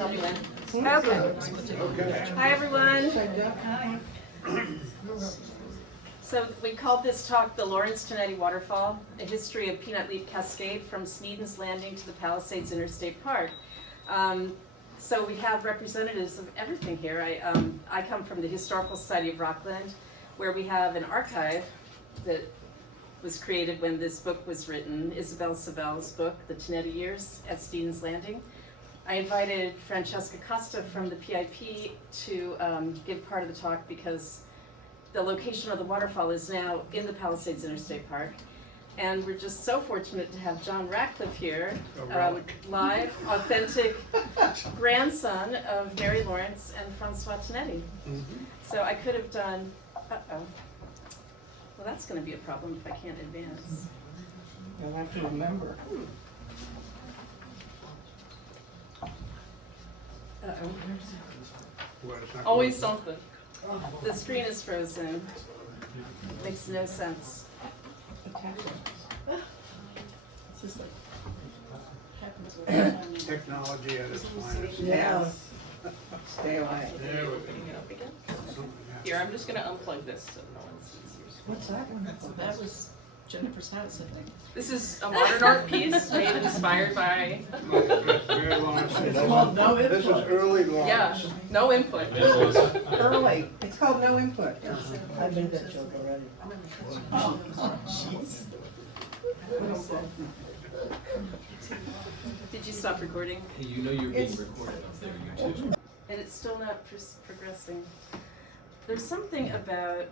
Okay. Hi, everyone. So we called this talk the Lawrence-Tonetti Waterfall, a history of peanut leaf Cascade from Snedens Landing to the Palisades Interstate Park. So we have representatives of everything here. I come from the Historical Society of Rockland, where we have an archive that was created when this book was written, Isabel Sabel's book, The Tonetti Years at Snedens Landing. I invited Francesca Costa from the PIP to give part of the talk because the location of the waterfall is now in the Palisades Interstate Park. And we're just so fortunate to have John Ratcliff here, live, authentic grandson of Mary Lawrence and Francois Tonetti. So I could have done, well, that's going to be a problem if I can't advance. You'll have to remember. Always something. The screen is frozen. Makes no sense. Technology at its finest. Yeah. Stay away. There we go. Opening it up again? Something Here, I'm just gonna unplug this so no one sees yours. What's that one? That was Jennifer's house, I think. This is a modern art piece made inspired by, happened. Very Lawrence. It's called No This is Input. early Lawrence. yeah, no input. Early. It's called No Input. I made that joke already. Oh, jeez. Did you stop recording? You know you're being recorded up there, you too. And it's still not progressing. There's something about,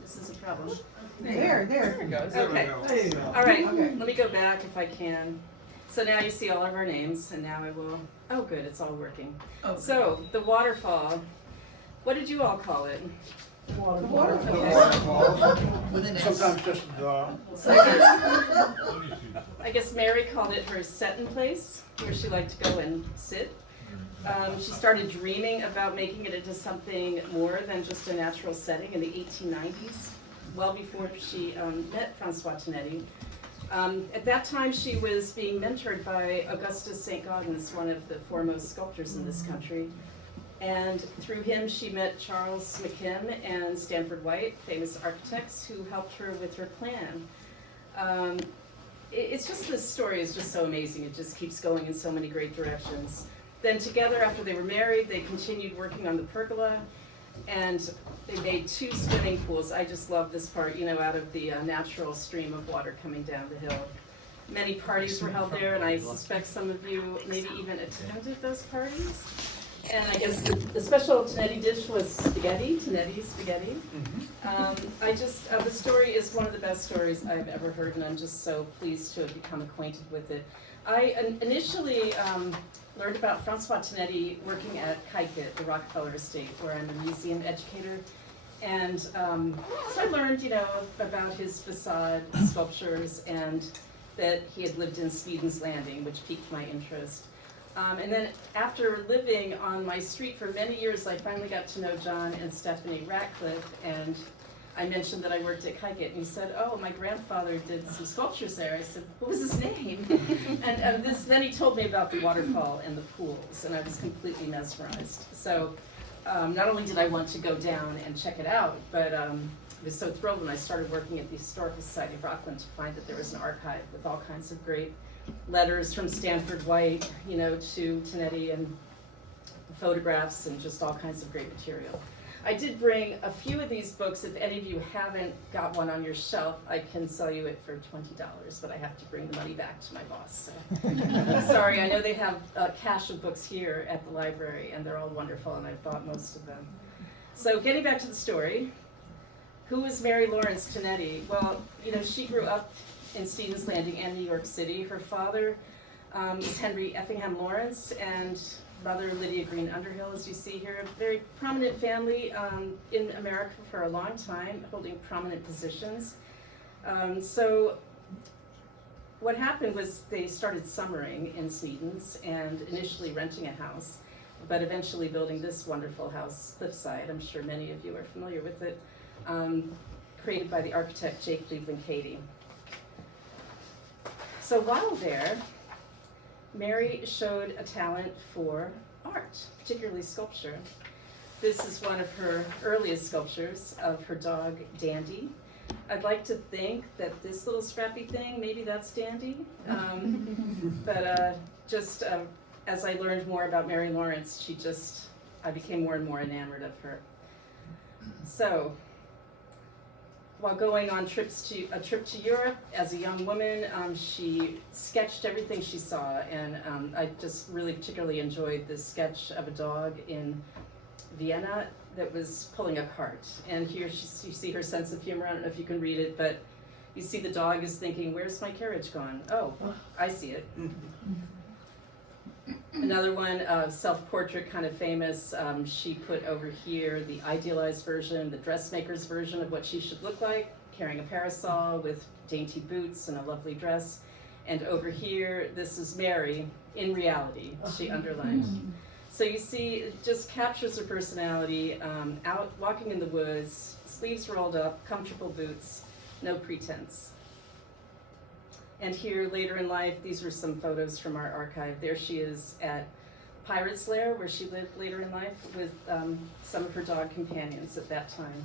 this is a problem. There. There it goes. There we Okay. go. There you go. All right, Okay. let me go back if I can. So now you see all of our names, and now I will, oh good, it's all working. Oh. So, the waterfall, what did you all call it? Waterfall. Okay. Waterfall. Sometimes just the. So I guess Mary called it her setting place, where she liked to go and sit. She started dreaming about making it into something more than just a natural setting in the 1890s, well before she met Francois Tonetti. At that time, she was being mentored by Augustus St. Gaudens, one of the foremost sculptors in this country. And through him, she met Charles McKim and Stanford White, famous architects, who helped her with her plan. It's just, this story is just so amazing. It just keeps going in so many great directions. Then together, after they were married, they continued working on the pergola, and they made 2 swimming pools. I just love this part, you know, out of the natural stream of water coming down the hill. Many parties were held there, and I suspect some of you maybe even attended those parties. And I guess the special Tonetti dish was spaghetti, Tonetti spaghetti. The story is one of the best stories I've ever heard, and I'm just so pleased to have become acquainted with it. I initially learned about Francois Tonetti working at Cascade, the Rockefeller estate, where I'm a museum educator. And so I learned, you know, about his facade sculptures and that he had lived in Snedens Landing, which piqued my interest. And then after living on my street for many years, I finally got to know John and Stephanie Ratcliff, and I mentioned that I worked at Cascade, and he said, oh, my grandfather did some sculptures there. I said, what was his name? and then he told me about the waterfall and the pools, and I was completely mesmerized. So not only did I want to go down and check it out, but I was so thrilled when I started working at the Historical Society of Rockland to find that there was an archive with all kinds of great letters from Stanford White, you know, to Tonetti, and photographs and just all kinds of great material. I did bring a few of these books. If any of you haven't got one on your shelf, I can sell you it for $20, but I have to bring the money back to my boss. So. Sorry, I know they have a cache of books here at the library, and they're all wonderful, and I've bought most of them. So getting back to the story, who was Mary Lawrence Tonetti? Well, you know, she grew up in Snedens Landing and New York City. Her father was Henry Effingham Lawrence, and mother Lydia Green Underhill, as you see here. A very prominent family in America for a long time, holding prominent positions. So what happened was they started summering in Snedens and initially renting a house, but eventually building this wonderful house, Cliffside. I'm sure many of you are familiar with it, created by the architect Jake Cleveland Cady. So while there, Mary showed a talent for art, particularly sculpture. This is one of her earliest sculptures of her dog, Dandy. I'd like to think that this little scrappy thing, maybe that's Dandy. But as I learned more about Mary Lawrence, I became more and more enamored of her. So, while going on a trip to Europe as a young woman, she sketched everything she saw, and I just really particularly enjoyed this sketch of a dog in Vienna that was pulling a cart. And here you see her sense of humor. I don't know if you can read it, but you see the dog is thinking, "Where's my carriage gone? Oh, I see it." Another one, self-portrait, kind of famous. She put over here the idealized version, the dressmaker's version of what she should look like, carrying a parasol with dainty boots and a lovely dress. And over here, this is Mary in reality, she underlined. So you see, it just captures her personality, out walking in the woods, sleeves rolled up, comfortable boots, no pretense. And here, later in life, these were some photos from our archive. There she is at Pirate's Lair, where she lived later in life with some of her dog companions at that time.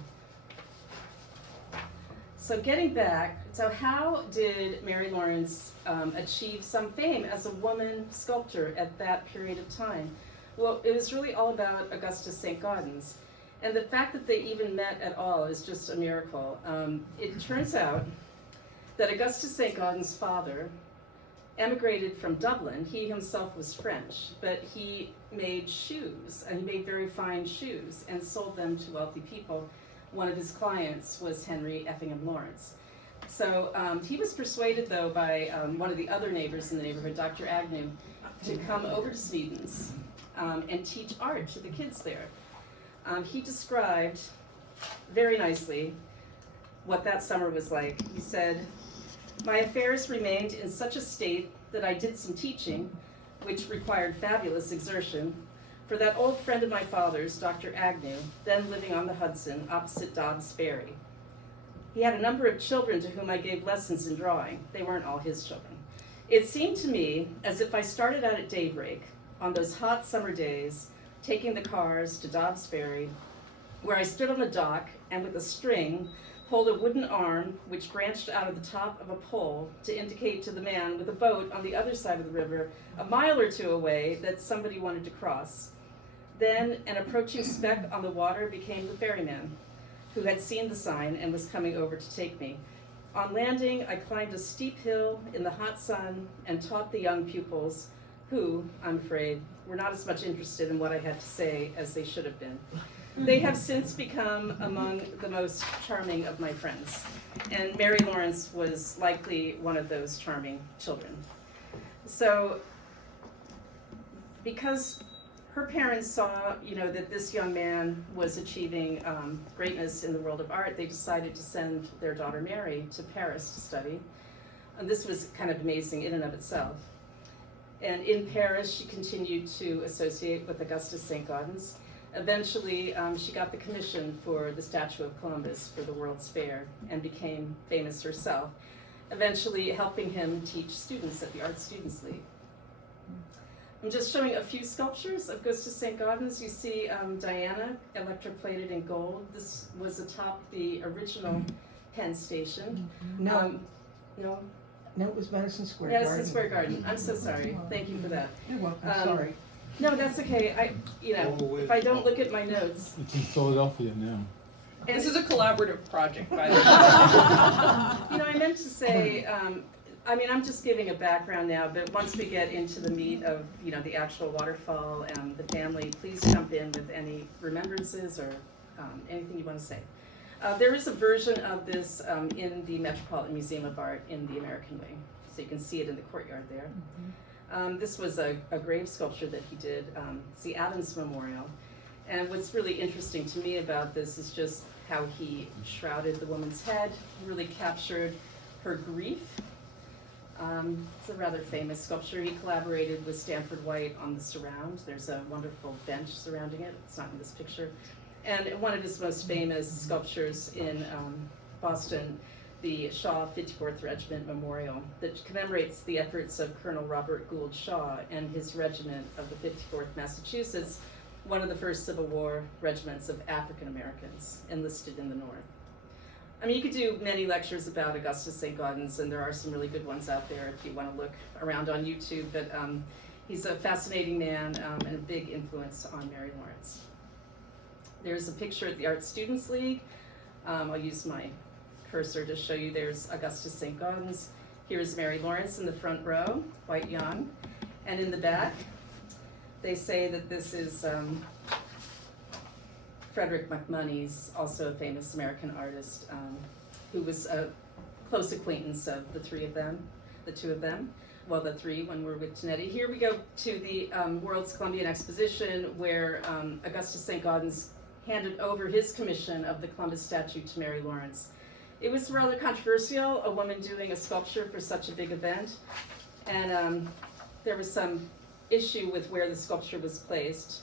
So getting back, so how did Mary Lawrence achieve some fame as a woman sculptor at that period of time? Well, it was really all about Augustus St. Gaudens. And the fact that they even met at all is just a miracle. It turns out that Augustus St. Gaudens' father emigrated from Dublin. He himself was French, but he made shoes, and he made very fine shoes, and sold them to wealthy people. One of his clients was Henry Effingham Lawrence. So he was persuaded, though, by one of the other neighbors in the neighborhood, Dr. Agnew, to come over to Snedens and teach art to the kids there. He described very nicely what that summer was like. He said, "My affairs remained in such a state that I did some teaching, which required fabulous exertion, for that old friend of my father's, Dr. Agnew, then living on the Hudson opposite Dobbs Ferry. He had a number of children to whom I gave lessons in drawing. They weren't all his children. It seemed to me as if I started out at daybreak on those hot summer days, taking the cars to Dobbs Ferry, where I stood on the dock and with a string pulled a wooden arm which branched out of the top of a pole to indicate to the man with a boat on the other side of the river, a mile or two away, that somebody wanted to cross. Then an approaching speck on the water became the ferryman, who had seen the sign and was coming over to take me. On landing, I climbed a steep hill in the hot sun and taught the young pupils, who, I'm afraid, were not as much interested in what I had to say as they should have been. They have since become among the most charming of my friends. And Mary Lawrence was likely one of those charming children. So, because her parents saw, that this young man was achieving greatness in the world of art, they decided to send their daughter Mary to Paris to study. And this was kind of amazing in and of itself. And in Paris, she continued to associate with Augustus St. Gaudens. Eventually, she got the commission for the statue of Columbus for the World's Fair and became famous herself, eventually helping him teach students at the Art Students League. I'm just showing a few sculptures of Augustus St. Gaudens. You see Diana electroplated in gold. This was atop the original Penn Station. No, No? no, it was Madison Square Garden. Madison Square Garden. I'm so sorry. Thank you for that. You're welcome, Um, sorry. No, that's okay. If I don't look at my notes. It's in Philadelphia now. This is a collaborative project, by the way. I meant to say, I'm just giving a background now, but once we get into the meat of, the actual waterfall and the family, please jump in with any remembrances or anything you want to say. There is a version of this in the Metropolitan Museum of Art in the American Wing, so you can see it in the courtyard there. This was a grave sculpture that he did. It's the Adams Memorial. And what's really interesting to me about this is just how he shrouded the woman's head, really captured her grief. It's a rather famous sculpture. He collaborated with Stanford White on the surround. There's a wonderful bench surrounding it. It's not in this picture. And one of his most famous sculptures in Boston the Shaw 54th Regiment Memorial that commemorates the efforts of Colonel Robert Gould Shaw and his regiment of the 54th Massachusetts, one of the first Civil War regiments of African Americans enlisted in the North. I mean, you could do many lectures about Augustus St. Gaudens, and there are some really good ones out there if you want to look around on YouTube, but he's a fascinating man and a big influence on Mary Lawrence. There's a picture at the Art Students League. I'll use my cursor to show you. There's Augustus St. Gaudens. Here's Mary Lawrence in the front row, quite young. And in the back, they say that this is Frederick McMonnies, also a famous American artist, who was a close acquaintance of the two of them. Well, the three when we're with Tonetti. Here we go to the World's Columbian Exposition, where Augustus St. Gaudens handed over his commission of the Columbus statue to Mary Lawrence. It was rather controversial, a woman doing a sculpture for such a big event, and there was some issue with where the sculpture was placed.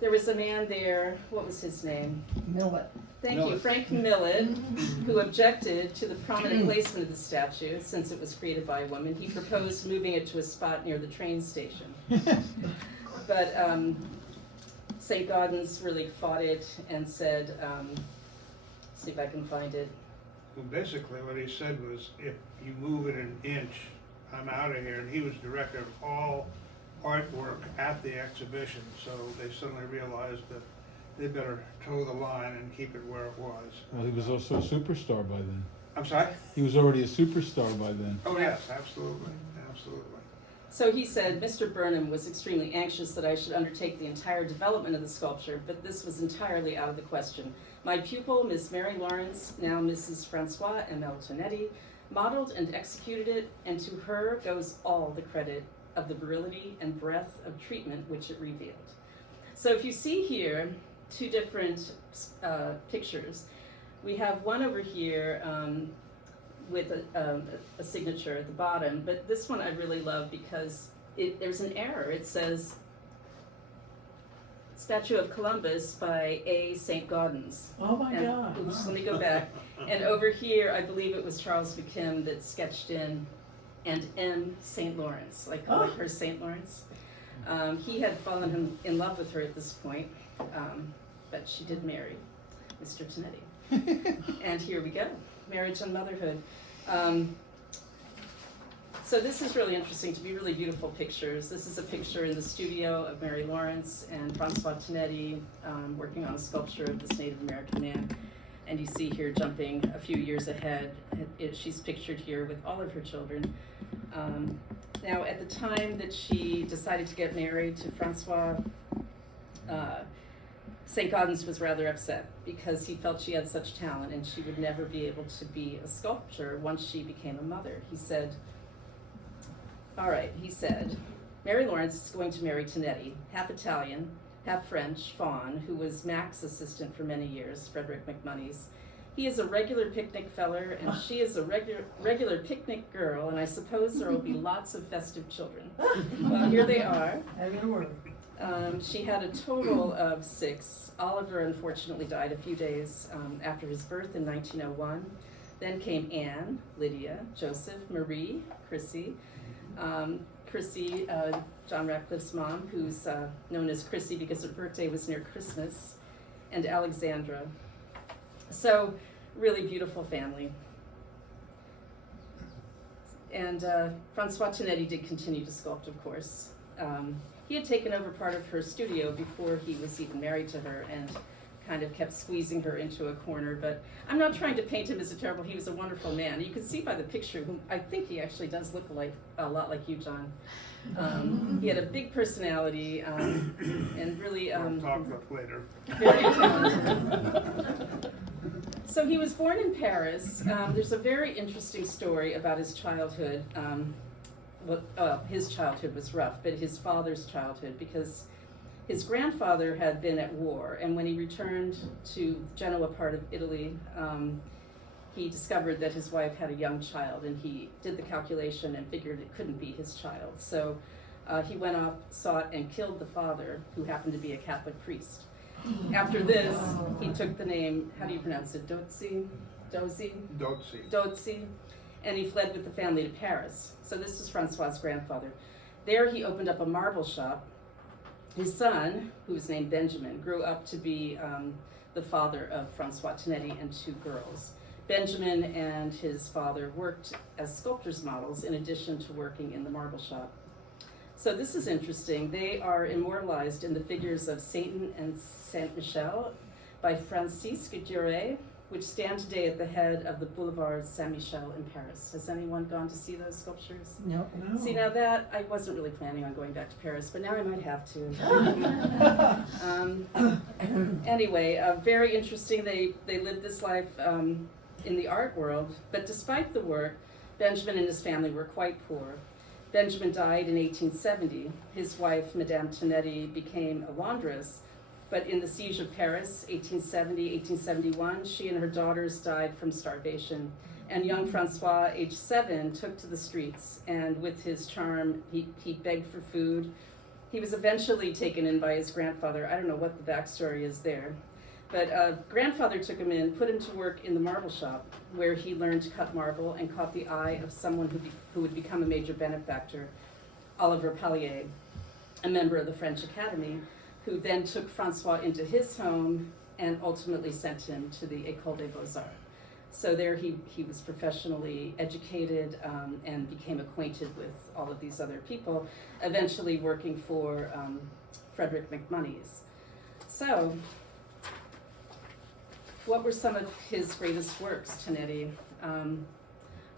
There was a man there, what was his name? Millet. Thank you, Millet. Frank Millet, who objected to the prominent placement of the statue since it was created by a woman. He proposed moving it to a spot near the train station. But St. Gaudens really fought it and said, see if I can find it. Well, basically what he said was, if you move it an inch, I'm out of here. And he was director of all artwork at the exhibition, so they suddenly realized that they better toe the line and keep it where it was. Well, he was also a superstar by then. I'm sorry? He was already a superstar by then. Oh, yes, absolutely, absolutely. So he said, Mr. Burnham was extremely anxious that I should undertake the entire development of the sculpture, but this was entirely out of the question. My pupil, Miss Mary Lawrence, now Mrs. Francois M.L. Tonetti, modeled and executed it, and to her goes all the credit of the virility and breadth of treatment which it revealed. So if you see here two different pictures, we have one over here with a signature at the bottom, but this one I really love because there's an error. It says Statue of Columbus by A. St. Gaudens. Oh my And, God. oops, let me go back. And over here, I believe it was Charles McKim that sketched in and M. St. Lawrence, like her St. Lawrence. He had fallen in love with her at this point, but she did marry Mr. Tonetti. And here we go, marriage and motherhood. So this is really interesting, to be really beautiful pictures. This is a picture in the studio of Mary Lawrence and Francois Tonetti working on a sculpture of this Native American man. And you see here jumping a few years ahead, she's pictured here with all of her children. Now at the time that she decided to get married to Francois, St. Gaudens was rather upset because he felt she had such talent and she would never be able to be a sculptor once she became a mother. He said, all right, he said, Mary Lawrence is going to marry Tonetti, half Italian, half French, Fawn, who was Mac's assistant for many years, Frederick McMonnies. He is a regular picnic feller, and she is a regular picnic girl, and I suppose there will be lots of festive children. Well, here they are. Having a word. She had a total of 6. Oliver unfortunately died a few days after his birth in 1901. Then came Anne, Lydia, Joseph, Marie, Chrissy. Chrissy, John Ratcliff's mom, who's known as Chrissy because her birthday was near Christmas, and Alexandra. So, really beautiful family. And Francois Tonetti did continue to sculpt, of course. He had taken over part of her studio before he was even married to her and kind of kept squeezing her into a corner, but I'm not trying to paint him as a terrible, he was a wonderful man. You can see by the picture, whom I think he actually does look a lot like you, John. He had a big personality and really We'll talk about later. very talented. So he was born in Paris. There's a very interesting story about his childhood. His childhood was rough, but his father's childhood, because his grandfather had been at war, and when he returned to Genoa part of Italy, he discovered that his wife had a young child, and he did the calculation and figured it couldn't be his child. So he went off, sought, and killed the father, who happened to be a Catholic priest. After this, he took the name, how do you pronounce it, Dotzi? Dozzi, and he fled with the family to Paris. So this is Francois' grandfather. There he opened up a marble shop. His son, who was named Benjamin, grew up to be the father of Francois Tonetti and two girls. Benjamin and his father worked as sculptors models in addition to working in the marble shop. So this is interesting. They are immortalized in the figures of Satan and Saint Michel by Francisque Duret, which stand today at the head of the Boulevard Saint-Michel in Paris. Has anyone gone to see those sculptures? No. See, now that, I wasn't really planning on going back to Paris, but now I might have to. Anyway, very interesting. They lived this life in the art world, but despite the work, Benjamin and his family were quite poor. Benjamin died in 1870. His wife, Madame Tonetti, became a laundress, but in the siege of Paris, 1870, 1871, she and her daughters died from starvation. And young Francois, age 7, took to the streets, and with his charm, he begged for food. He was eventually taken in by his grandfather. I don't know what the backstory is there. But grandfather took him in, put him to work in the marble shop, where he learned to cut marble and caught the eye of someone who would become a major benefactor, Oliver Pallier, a member of the French Academy, who then took Francois into his home and ultimately sent him to the École des Beaux-Arts. So there he was professionally educated and became acquainted with all of these other people, eventually working for Frederick McMonnies. So, what were some of his greatest works, Tonetti?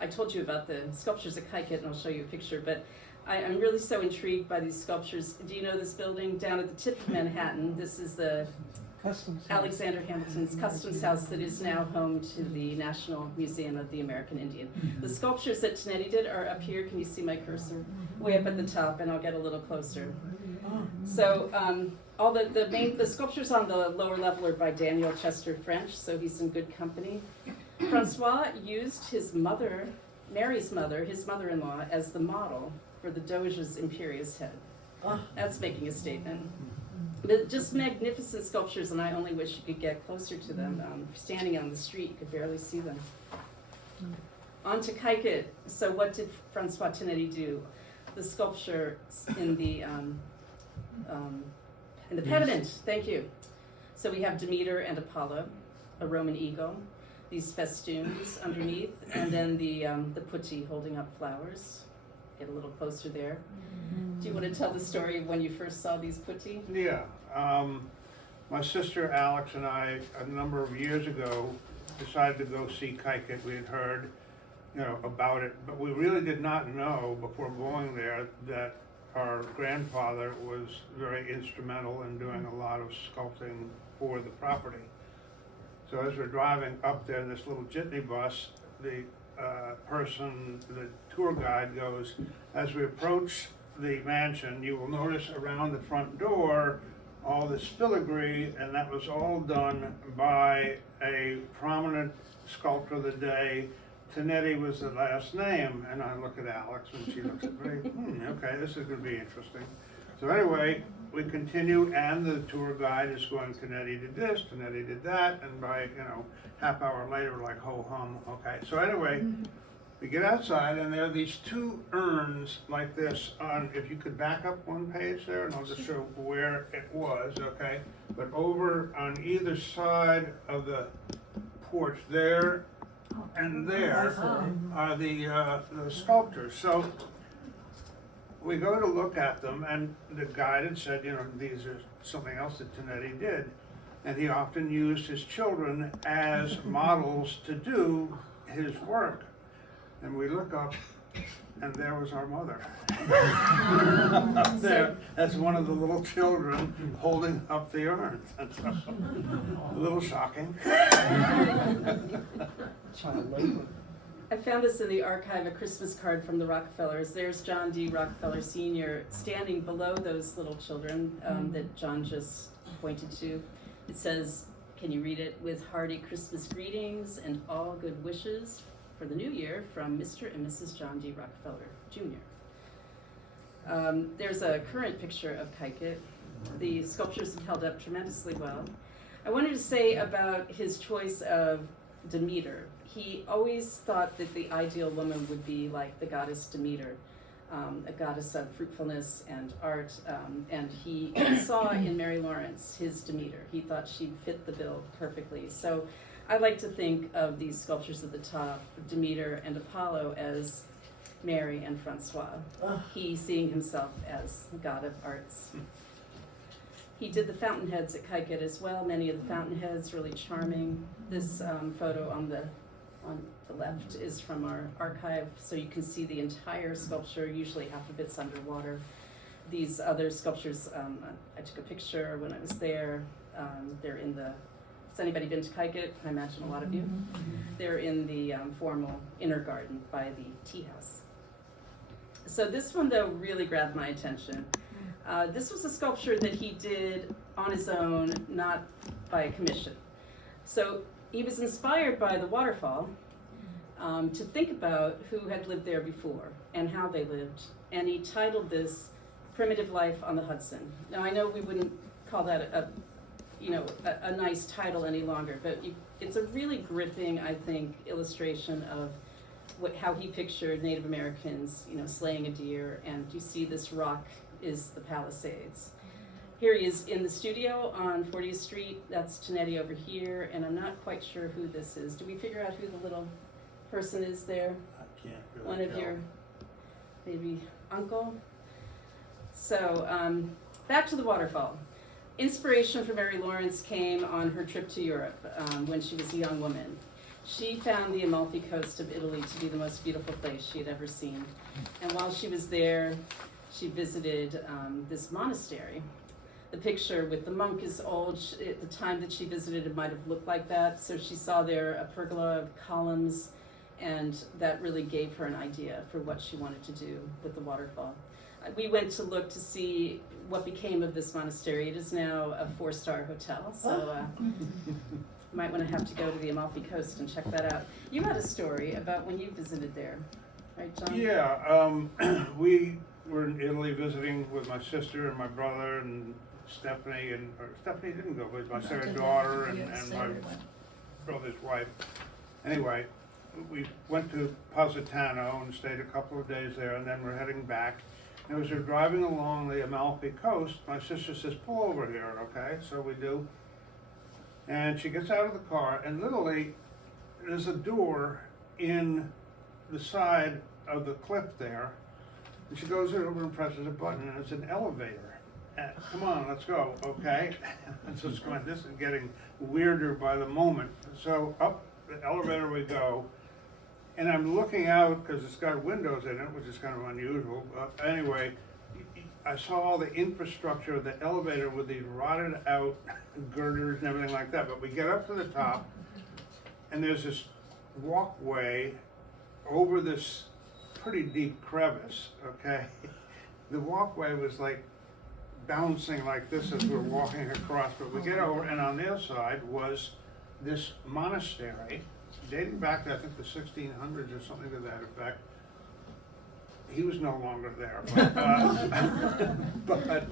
I told you about the sculptures at Kaiket, and I'll show you a picture, but I'm really so intrigued by these sculptures. Do you know this building down at the tip of Manhattan? This is the Customs. Alexander Hamilton's Customs House that is now home to the National Museum of the American Indian. The sculptures that Tonetti did are up here. Can you see my cursor? Way up at the top, and I'll get a little closer. So all the sculptures on the lower level are by Daniel Chester French, so he's in good company. Francois used his mother, Mary's mother, his mother-in-law, as the model for the Doge's imperious head. That's making a statement. But just magnificent sculptures, and I only wish you could get closer to them. Standing on the street, you could barely see them. On to Kaiket. So what did Francois Tonetti do? The sculpture in the pediment, thank you. So we have Demeter and Apollo, a Roman eagle, these festoons underneath, and then the putti holding up flowers. Get a little closer there. Do you want to tell the story of when you first saw these putti? Yeah, my sister Alex and I, a number of years ago, decided to go see Kaiket. We had heard, about it, but we really did not know before going there that our grandfather was very instrumental in doing a lot of sculpting for the property. So as we're driving up there in this little jitney bus, the tour guide goes, as we approach the mansion, you will notice around the front door all this filigree, and that was all done by a prominent sculptor of the day. Tonetti was the last name, and I look at Alex and she looks at me, okay, this is going to be interesting. So anyway, we continue, and the tour guide is going, Tonetti did this, Tonetti did that, and by, half hour later, we're like, ho hum, okay. So anyway, we get outside, and there are these two urns like this on, if you could back up one page there, and I'll just show where it was, okay? But over on either side of the porch there and there are the sculptures. So we go to look at them, and the guide had said, these are something else that Tonetti did. And he often used his children as models to do his work. And we look up, and there was our mother. There, that's one of the little children holding up the urn. That's a little shocking. I found this in the archive, a Christmas card from the Rockefellers. There's John D. Rockefeller Sr. standing below those little children that John just pointed to. It says, can you read it? With hearty Christmas greetings and all good wishes for the new year from Mr. and Mrs. John D. Rockefeller, Jr. There's a current picture of Kaiket. The sculptures have held up tremendously well. I wanted to say about his choice of Demeter. he always thought that the ideal woman would be like the goddess Demeter, a goddess of fruitfulness and art, and he saw in Mary Lawrence his Demeter. He thought she'd fit the bill perfectly. So I like to think of these sculptures at the top, Demeter and Apollo, as Mary and Francois. He seeing himself as the god of arts. He did the fountainheads at Cascade as well. Many of the fountainheads really charming. This photo on the left is from our archive, so you can see the entire sculpture. Usually half of it's underwater. These other sculptures, I took a picture when I was there. They're in the. Has anybody been to Cascade? I imagine a lot of you. They're in the formal inner garden by the tea house. So this one though really grabbed my attention. This was a sculpture that he did on his own, not by a commission. So he was inspired by the waterfall to think about who had lived there before and how they lived. And he titled this Primitive Life on the Hudson. Now I know we wouldn't call that a nice title any longer, but it's a really gripping, I think, illustration of how he pictured Native Americans, slaying a deer, and you see this rock is the Palisades. Here he is in the studio on 40th Street. That's Tonetti over here, and I'm not quite sure who this is. Do we figure out who the little person is there? I can't really One of tell. your, maybe, uncle? So, back to the waterfall. Inspiration for Mary Lawrence came on her trip to Europe when she was a young woman. She found the Amalfi Coast of Italy to be the most beautiful place she had ever seen. And while she was there, she visited this monastery. The picture with the monk is old. At the time that she visited, it might have looked like that. So she saw there a pergola of columns, and that really gave her an idea for what she wanted to do with the waterfall. We went to look to see what became of this monastery. It is now a 4-star hotel, so might want to have to go to the Amalfi Coast and check that out. You had a story about when you visited there, right, John? Yeah, we were in Italy visiting with my sister and my brother and Stephanie, or Stephanie didn't go, but my second daughter and my brother's wife. Anyway, we went to Positano and stayed a couple of days there, and then we're heading back. And as we're driving along the Amalfi Coast, my sister says, "Pull over here," okay? So we do. And she gets out of the car, and literally, there's a door in the side of the cliff there. And she goes over and presses a button, and it's an elevator. And, come on, let's go, okay? And so it's going, this is getting weirder by the moment. So up the elevator we go, and I'm looking out, because it's got windows in it, which is kind of unusual. Anyway, I saw all the infrastructure of the elevator with these rotted out girders and everything like that. But we get up to the top, and there's this walkway over this pretty deep crevice, okay? The walkway was like bouncing like this as we're walking across, but we get over, and on the other side was this monastery dating back to, I think, the 1600s or something to that effect. He was no longer there, but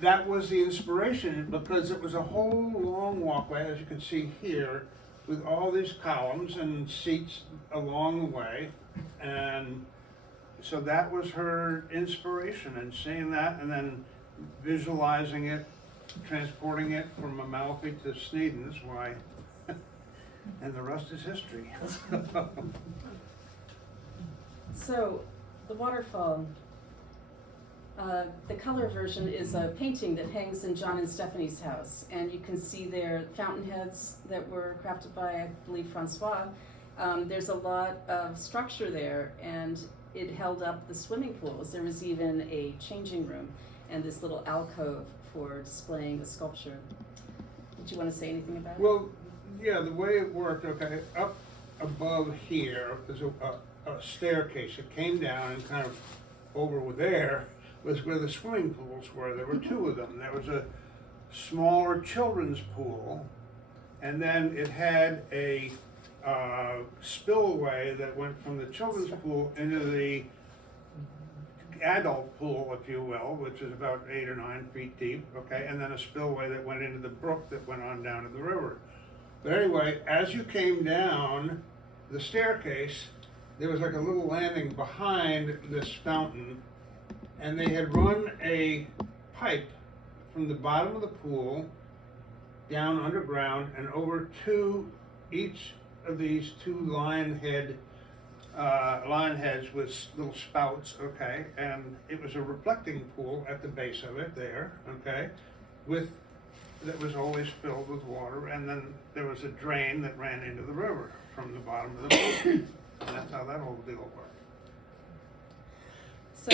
that was the inspiration, because it was a whole long walkway, as you can see here, with all these columns and seats along the way. And so that was her inspiration, and seeing that and then visualizing it, transporting it from Amalfi to Snedens, why, and the rest is history. So, the waterfall, the color version is a painting that hangs in John and Stephanie's house, and you can see their fountainheads that were crafted by, I believe, Francois. There's a lot of structure there, and it held up the swimming pools. There was even a changing room and this little alcove for displaying the sculpture. Did you want to say anything about it? Well, yeah, the way it worked, okay, up above here is a staircase. It came down, and kind of over there was where the swimming pools were. There were two of them. There was a smaller children's pool, and then it had a spillway that went from the children's pool into the adult pool, if you will, which is about 8 or 9 feet deep, okay, and then a spillway that went into the brook that went on down to the river. But anyway, as you came down, the staircase, there was like a little landing behind this fountain, and they had run a pipe from the bottom of the pool down underground and over to each of these two lion heads with little spouts, okay, and it was a reflecting pool at the base of it there, okay, that was always filled with water, and then there was a drain that ran into the river from the bottom of the pool, and that's how that whole deal worked. So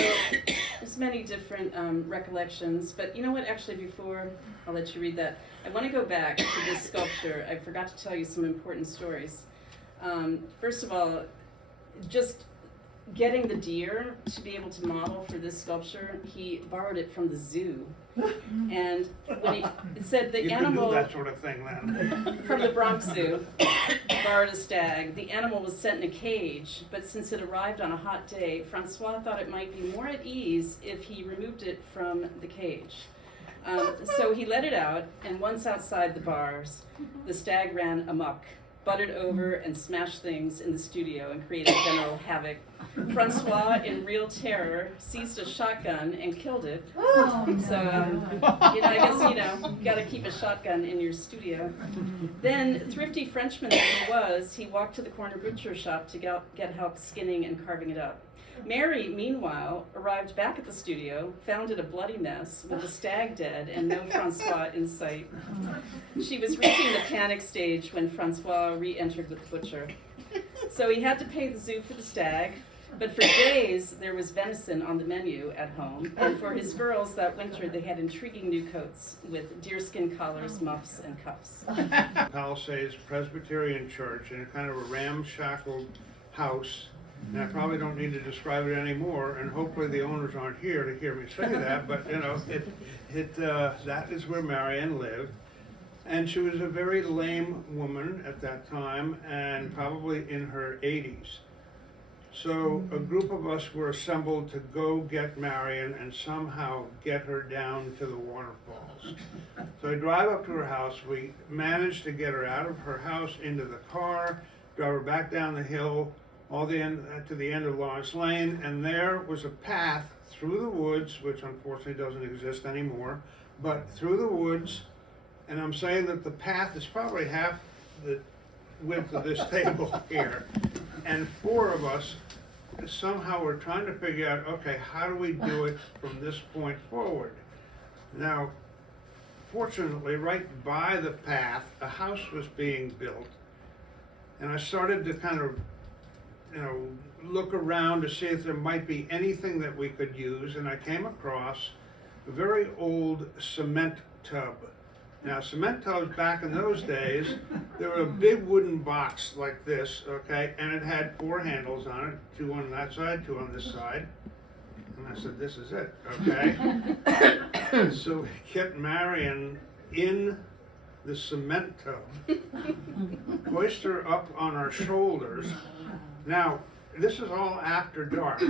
there's many different recollections, but you know what, actually before I'll let you read that, I want to go back to this sculpture. I forgot to tell you some important stories. First of all, just getting the deer to be able to model for this sculpture, he borrowed it from the zoo. And when it said the You animal can do that sort of thing then. from the Bronx Zoo borrowed a stag. The animal was set in a cage, but since it arrived on a hot day, Francois thought it might be more at ease if he removed it from the cage. So he let it out, and once outside the bars, the stag ran amok, butted over and smashed things in the studio and created general havoc. Francois, in real terror, seized a shotgun and killed it. So, I guess, you gotta keep a shotgun in your studio. Then, thrifty Frenchman that he was, he walked to the corner butcher shop to get help skinning and carving it up. Mary, meanwhile, arrived back at the studio, found it a bloody mess, with the stag dead and no Francois in sight. She was reaching the panic stage when Francois re-entered with the butcher. So he had to pay the zoo for the stag, but for days there was venison on the menu at home, and for his girls that winter they had intriguing new coats with deerskin collars, muffs, and cuffs. Palisades Presbyterian Church in a kind of a ramshackle house. And I probably don't need to describe it anymore, and hopefully the owners aren't here to hear me say that, but that is where Marianne lived. And she was a very lame woman at that time, and probably in her 80s. So a group of us were assembled to go get Marion and somehow get her down to the waterfalls. So I drive up to her house. We managed to get her out of her house into the car, drive her back down the hill, all the end to the end of Lawrence Lane, and there was a path through the woods, which unfortunately doesn't exist anymore, but through the woods, and I'm saying that the path is probably half the width of this table here, and four of us somehow were trying to figure out, okay, how do we do it from this point forward? Now, fortunately, right by the path, a house was being built, and I started to kind of look around to see if there might be anything that we could use, and I came across a very old cement tub. Now, cement tubs back in those days, they were a big wooden box like this, okay, and it had four handles on it, two on that side, two on this side. And I said, this is it, okay? So we kept Marion in the cement tub, hoist her up on our shoulders. Now, this is all after dark,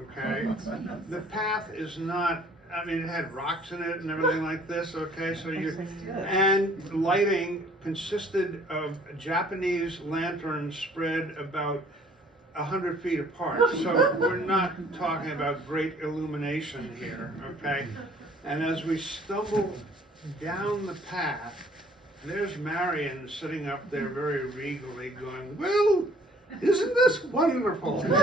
okay? The path is not, it had rocks in it and everything like this, okay? So and lighting consisted of Japanese lanterns spread about 100 feet apart. So we're not talking about great illumination here, okay? And as we stumble down the path, there's Marion sitting up there very regally going, well, isn't this wonderful? And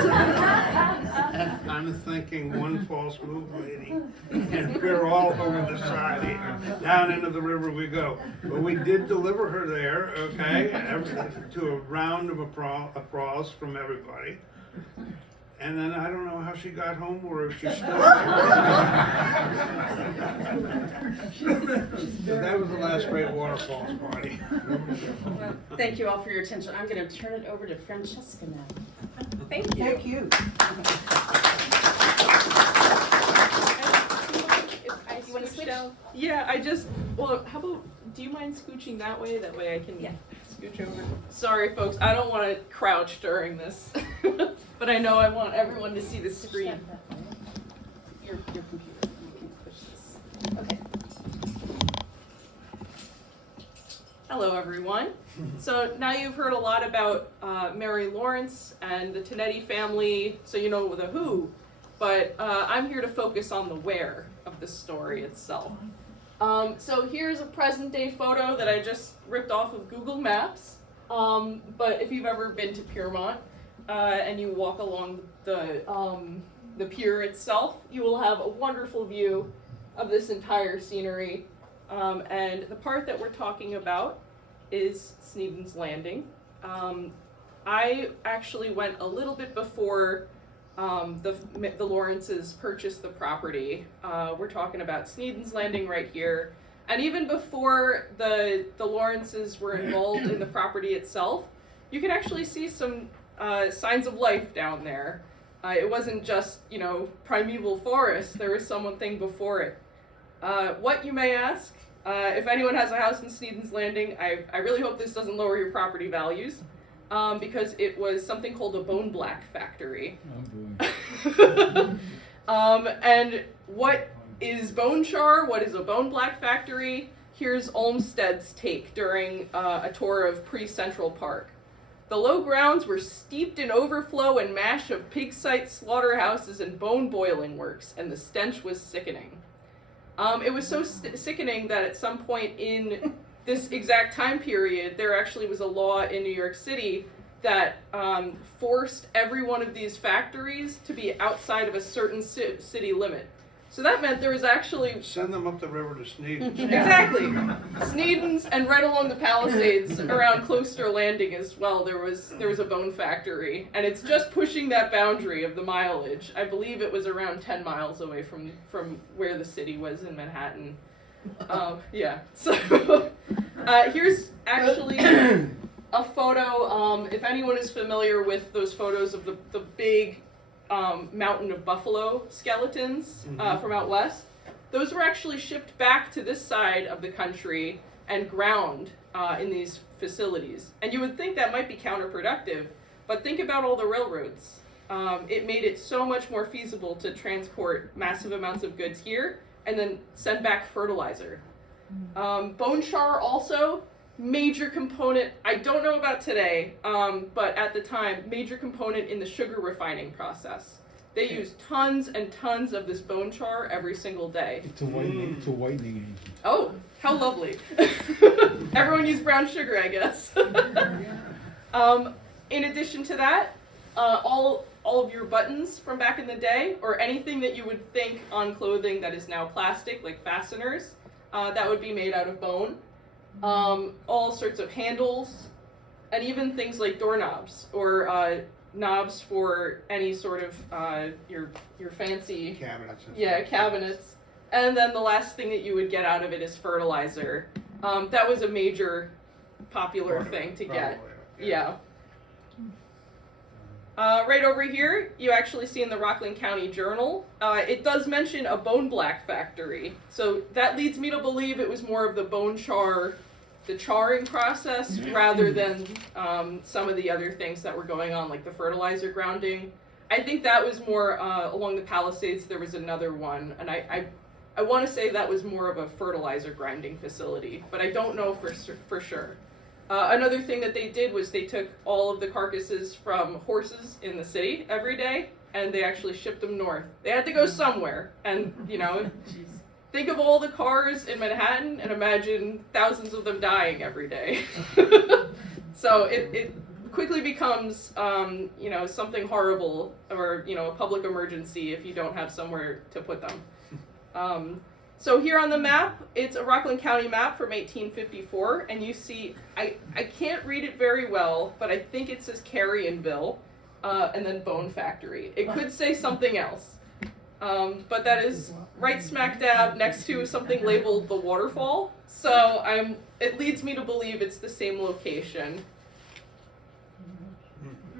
I'm thinking, one false move, lady, and we're all over the side here. Down into the river we go. But we did deliver her there, okay, to a round of applause from everybody. And then I don't know how she got home or if she's still there. So that was the last great waterfalls party. Well, thank you all for your attention. I'm going to turn it over to Francesca now. Thank you. If I You wanna scooch switch? down? Yeah, how about, do you mind scooching that way? That way I can scooch over. Sorry, folks, I don't want to crouch during this. But I know I want everyone to see the screen. Step that way. Your computer. You can push this. Okay. Hello, everyone. So now you've heard a lot about Mary Lawrence and the Tonetti family, so you know the who, but I'm here to focus on the where of the story itself. So here's a present-day photo that I just ripped off of Google Maps, but if you've ever been to Piermont and you walk along the pier itself, you will have a wonderful view of this entire scenery. And the part that we're talking about is Snedens Landing. I actually went a little bit before the Lawrences purchased the property. We're talking about Snedens Landing right here. And even before the Lawrences were involved in the property itself, you could actually see some signs of life down there. It wasn't just, primeval forest. There was something before it. What, you may ask? If anyone has a house in Snedens Landing, I really hope this doesn't lower your property values, because it was something called a bone black factory. Oh boy. And what is bone char? What is a bone black factory? Here's Olmsted's take during a tour of pre-Central Park. The low grounds were steeped in overflow and mash of pig sites, slaughterhouses, and bone boiling works, and the stench was sickening. It was so sickening that at some point in this exact time period, there actually was a law in New York City that forced every one of these factories to be outside of a certain city limit. So that meant there was actually... Send them up the river to Snedens. Exactly. Snedens, and right along the Palisades around Closter Landing as well, there was a bone factory. And it's just pushing that boundary of the mileage. I believe it was around 10 miles away from where the city was in Manhattan. Yeah. So here's actually a photo. If anyone is familiar with those photos of the big mountain of buffalo skeletons from out west, those were actually shipped back to this side of the country and ground in these facilities. And you would think that might be counterproductive, but think about all the railroads. It made it so much more feasible to transport massive amounts of goods here and then send back fertilizer. Bone char also, major component, I don't know about today, but at the time, major component in the sugar refining process. They used tons and tons of this bone char every single day. It's a whitening agent. Oh, how lovely. Everyone used brown sugar, I guess. In addition to that, all of your buttons from back in the day, or anything that you would think on clothing that is now plastic, like fasteners, that would be made out of bone. All sorts of handles, and even things like doorknobs or knobs for any sort of your fancy Cabinets. cabinets. And then the last thing that you would get out of it is fertilizer. That was a major popular thing to get. Yeah. Right over here, you actually see in the Rockland County Journal, it does mention a bone black factory. So that leads me to believe it was more of the bone char, the charring process, rather than some of the other things that were going on, like the fertilizer grounding. I think that was more along the Palisades. There was another one, and I want to say that was more of a fertilizer grinding facility, but I don't know for sure. Another thing that they did was they took all of the carcasses from horses in the city every day, and they actually shipped them north. They had to go somewhere, and think of all the cars in Manhattan and imagine thousands of them dying every day. So it quickly becomes something horrible, or a public emergency if you don't have somewhere to put them. So here on the map, it's a Rockland County map from 1854, and you see, I can't read it very well, but I think it says Carrionville, and then Bone Factory. It could say something else, but that is right smack dab next to something labeled the Waterfall, so it leads me to believe it's the same location.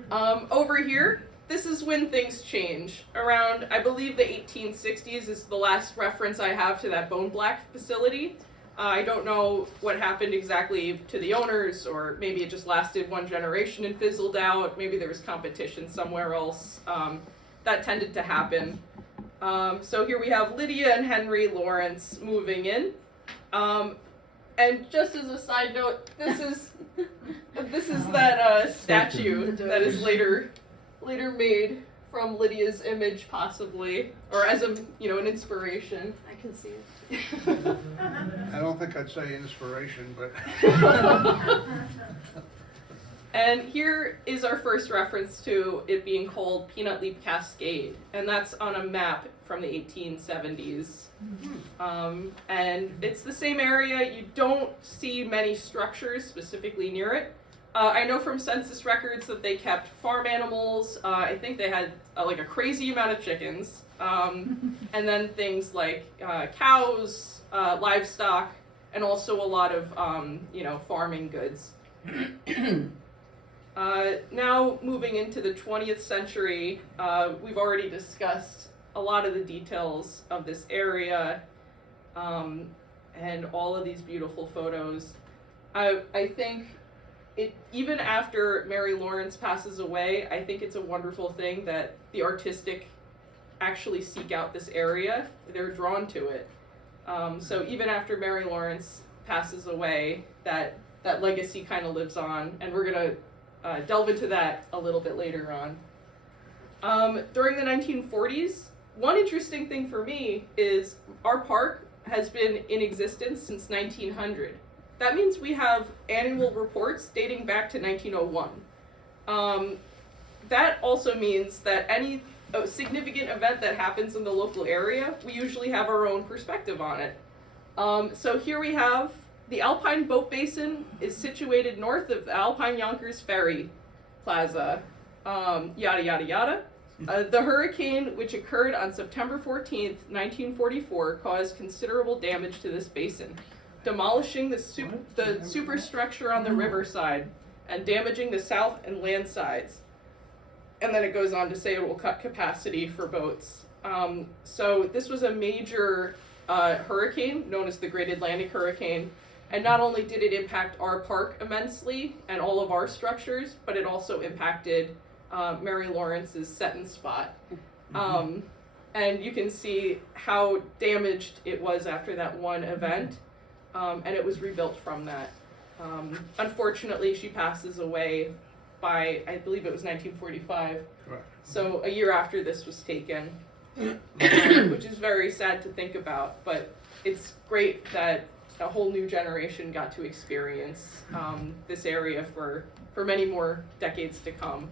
Over here, this is when things change. Around, I believe the 1860s is the last reference I have to that bone black facility. I don't know what happened exactly to the owners, or maybe it just lasted one generation and fizzled out. Maybe there was competition somewhere else. That tended to happen. So here we have Lydia and Henry Lawrence moving in. And just as a side note, this is that statue that is later made from Lydia's image, possibly, or as an inspiration. I can see it. I don't think I'd say inspiration, but And here is our first reference to it being called Peanut Leaf Cascade, and that's on a map from the 1870s. And it's the same area. You don't see many structures specifically near it. I know from census records that they kept farm animals. I think they had like a crazy amount of chickens, and then things like cows, livestock, and also a lot of farming goods. Now moving into the 20th century, we've already discussed a lot of the details of this area, and all of these beautiful photos. I think even after Mary Lawrence passes away, I think it's a wonderful thing that the artistic actually seek out this area. They're drawn to it. So even after Mary Lawrence passes away, that legacy kind of lives on, and we're gonna delve into that a little bit later on. During the 1940s, one interesting thing for me is our park has been in existence since 1900. That means we have annual reports dating back to 1901. That also means that any significant event that happens in the local area, we usually have our own perspective on it. So here we have the Alpine Boat Basin is situated north of the Alpine Yonkers Ferry Plaza, yada yada yada. The hurricane, which occurred on September 14th, 1944, caused considerable damage to this basin, demolishing the superstructure on the riverside and damaging the south and land sides. And then it goes on to say it will cut capacity for boats. So this was a major hurricane known as the Great Atlantic Hurricane. And not only did it impact our park immensely and all of our structures, but it also impacted Mary Lawrence's setting spot. And you can see how damaged it was after that one event. And it was rebuilt from that. Unfortunately, she passes away by, I believe it was 1945. correct. So a year after this was taken, which is very sad to think about, but it's great that a whole new generation got to experience this area for many more decades to come.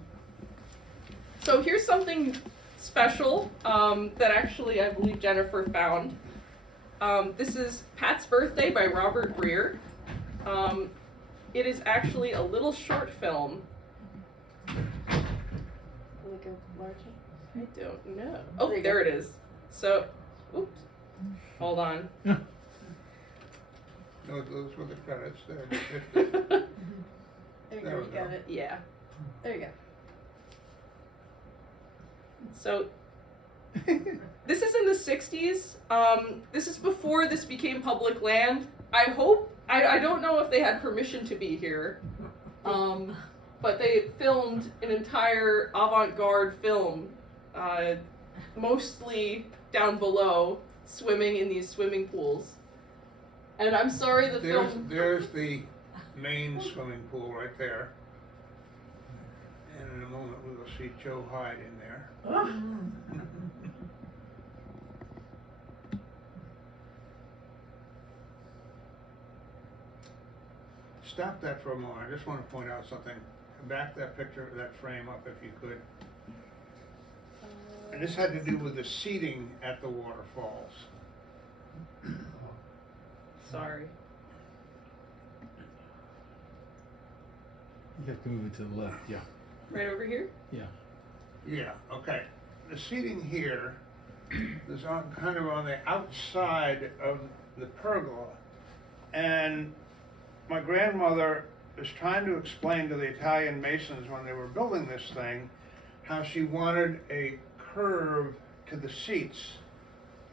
So here's something special that actually I believe Jennifer found. This is Pat's Birthday by Robert Greer. It is actually a little short film. Like a larger? I don't know. Oh, there it is. So, oops. Hold on. No, those were the credits there. There you There go, we you got go. it. Yeah. There you go. So, this is in the 60s. This is before this became public land. I don't know if they had permission to be here, but they filmed an entire avant-garde film, mostly down below, swimming in these swimming pools. And I'm sorry the film... There's the main swimming pool right there. And in a moment we will see Joe Hyde in there. Stop that for a moment. I just want to point out something. Back that picture, that frame up if you could. And this had to do with the seating at the waterfalls. Sorry. You have to move it to the left, yeah. Right over here? Yeah. Yeah, okay. The seating here is kind of on the outside of the pergola. And my grandmother was trying to explain to the Italian masons when they were building this thing how she wanted a curve to the seats.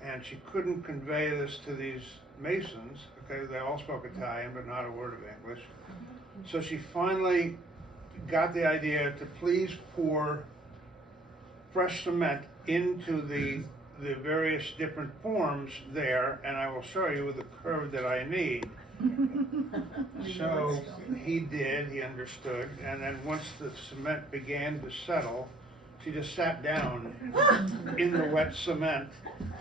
And she couldn't convey this to these masons. Okay, they all spoke Italian, but not a word of English. So she finally got the idea to please pour fresh cement into the various different forms there, and I will show you the curve that I need. So he did, he understood, and then once the cement began to settle, she just sat down in the wet cement.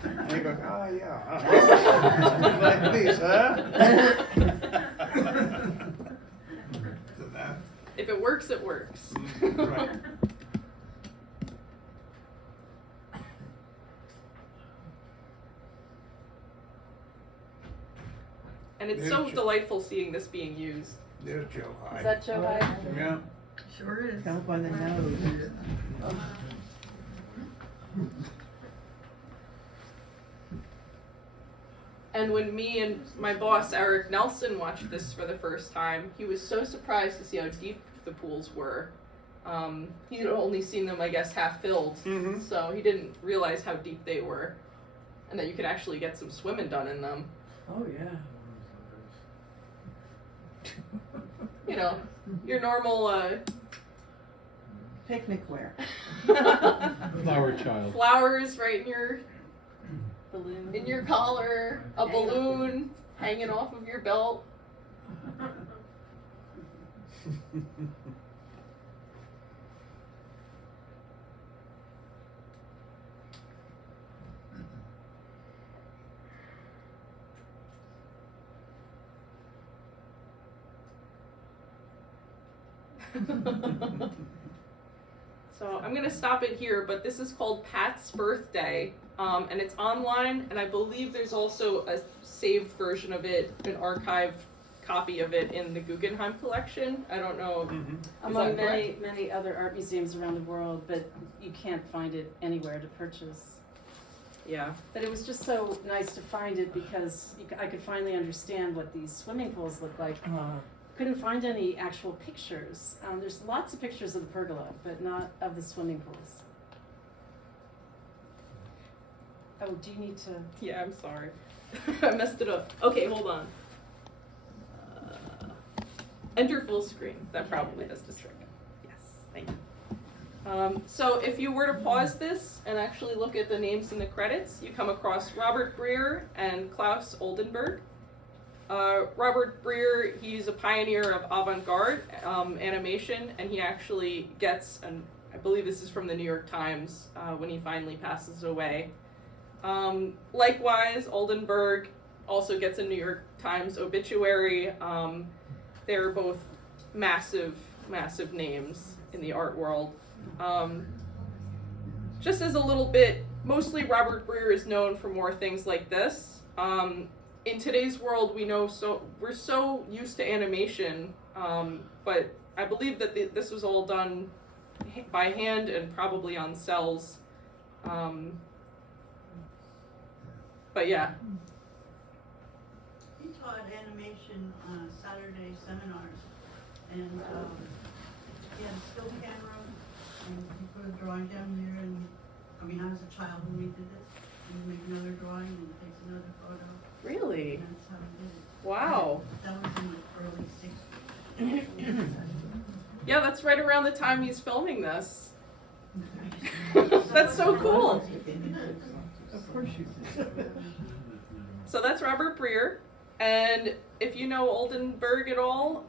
And he goes, oh yeah. Like these, huh? So that, If it works, it works. right. And it's There's so Joe. delightful seeing this being used. There's Joe High. Is that Joe High? Yeah. Sure is. Count by the nose. And when me and my boss, Eric Nelson, watched this for the first time, he was so surprised to see how deep the pools were. He'd only seen them, I guess, half filled, Mhm. so he didn't realize how deep they were, and that you could actually get some swimming done in them. Oh, yeah. You know, your normal Picnic wear. Flower child. flowers right in your Balloon. collar, a balloon hanging off of your belt. So I'm gonna stop it here, but this is called Pat's Birthday, and it's online, and I believe there's also a saved version of it, an archived copy of it in the Guggenheim collection. I don't know. Mhm. Among that many, many other art museums around the world, but you can't find it anywhere to purchase. Yeah. But it was just so nice to find it because I could finally understand what these swimming pools look like. Couldn't find any actual pictures. There's lots of pictures of the pergola, but not of the swimming pools. Oh, do you need to? Yeah, I'm sorry. I messed it up. Okay, hold on. Enter full screen. That probably does the trick. Yes, thank you. So if you were to pause this and actually look at the names in the credits, you come across Robert Breer and Klaus Oldenburg. Robert Breer, he's a pioneer of avant-garde animation, and he actually gets, and I believe this is from the New York Times, when he finally passes away. Likewise, Oldenburg also gets a New York Times obituary. They're both massive, massive names in the art world. Just as a little bit, mostly Robert Breer is known for more things like this. In today's world, we're so used to animation, but I believe that this was all done by hand and probably on cells. But yeah. He taught animation Saturday seminars, and he had a still camera, and he put a drawing down here, and I was a child when we did this. He would make another drawing and takes another photo, Really? and that's how he did it. Wow. That was in the early 60s. Yeah, that's right around the time he's filming this. That's so cool. Of course you did. So that's Robert Breer. And if you know Oldenburg at all,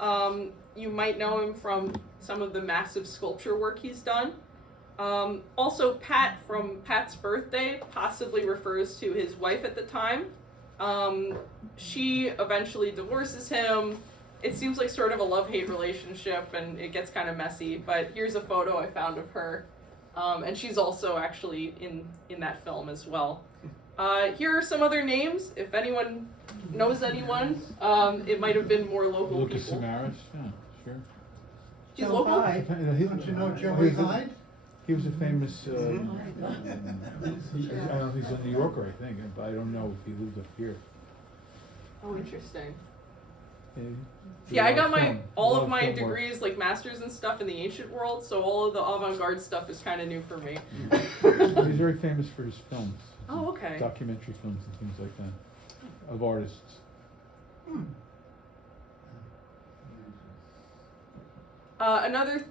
you might know him from some of the massive sculpture work he's done. Also, Pat from Pat's Birthday possibly refers to his wife at the time. She eventually divorces him. It seems like sort of a love-hate relationship, and it gets kind of messy. But here's a photo I found of her. And she's also actually in that film as well. Here are some other names. If anyone knows anyone, it might have been more local Lucas people. Samaras, yeah, sure. He's Joe local? Hyde. Don't you know Joey Hyde? He was a famous, I don't know if he's a New Yorker, I think, but I don't know if he lives up here. Oh, interesting. He Yeah, I did a got lot of all film of my work. degrees, like masters and stuff, in the ancient world, so all of the avant-garde stuff is kind of new for me. He's very famous for his films. Oh, okay. Documentary films and things like that, of artists. Another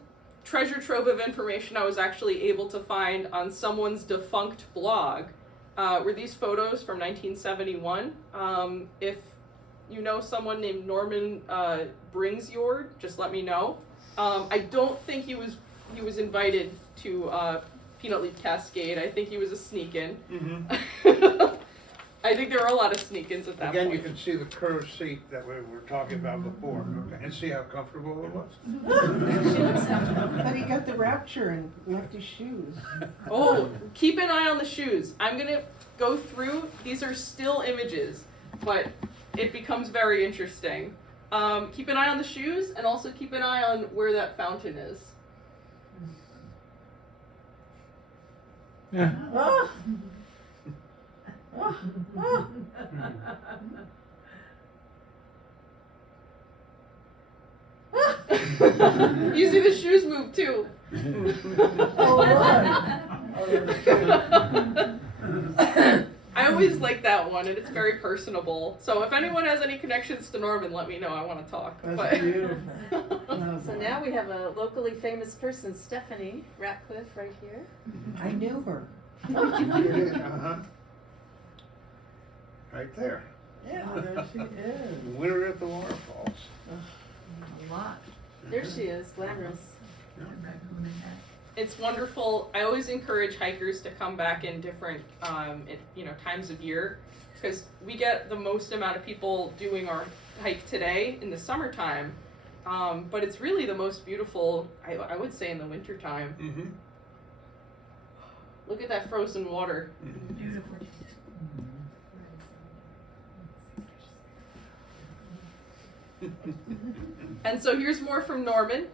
treasure trove of information I was actually able to find on someone's defunct blog were these photos from 1971. If you know someone named Norman Bringsjord, just let me know. I don't think he was invited to Peanut Leaf Cascade. I think he was a sneak-in. Mm-hmm. I think there were a lot of sneak-ins at that Again, point. you can see the curved seat that we were talking about before, okay, and see how comfortable it was. But he got the rapture and left his shoes. Oh, keep an eye on the shoes. I'm gonna go through, these are still images, but it becomes very interesting. Keep an eye on the shoes, and also keep an eye on where that fountain is. Yeah. Oh. Oh. Oh. You see the shoes move too. Oh, I always like that one, and it's very personable. So if anyone has any connections to Norman, let me know. I want to talk. That's beautiful. So now we have a locally famous person, Stephanie Ratcliff, right here. I knew her. Uh-huh. Right there. Yeah, there she is. Winter at the waterfalls. A lot. There she is, glamorous. It's wonderful. I always encourage hikers to come back in different, times of year, because we get the most amount of people doing our hike today in the summertime, but it's really the most beautiful, I would say, in the wintertime. Mm-hmm. Look at that frozen water. Beautiful. And so here's more from Norman.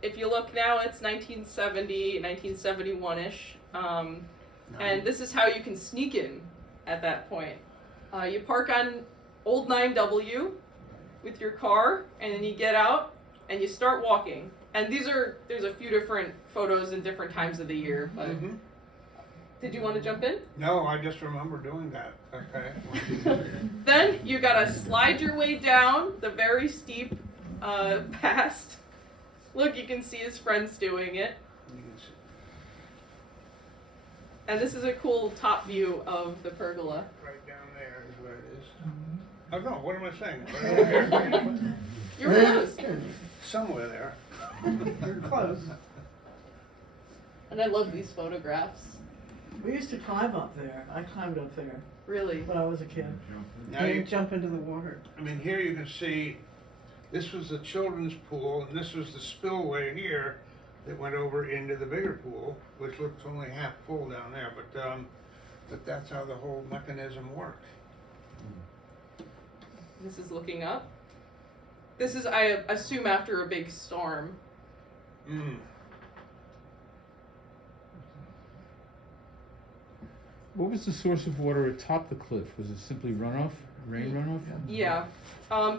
If you look now, it's 1970, 1971-ish. And this is how you can sneak in at that point. You park on Old 9W with your car, and then you get out, and you start walking. And there's a few different photos in different times of the year. But Mm-hmm. Did you want to jump in? No, I just remember doing that, okay. Then you gotta slide your way down the very steep pass. Look, you can see his friends doing it. You can see And this is a cool top view of the pergola. right down there is where it is. Oh no, what am I saying? Right over here. You're close. Somewhere there. You're close. And I love these photographs. We used to climb up there. I climbed up there Really. when I was a kid. Now And you, jump into the water. I mean, here you can see, this was the children's pool, and this was the spillway here that went over into the bigger pool, which looks only half full down there, but that's how the whole mechanism worked. This is looking up. This is, I assume, after a big storm. Mm. What was the source of water atop the cliff? Was it simply runoff, rain runoff? Yeah.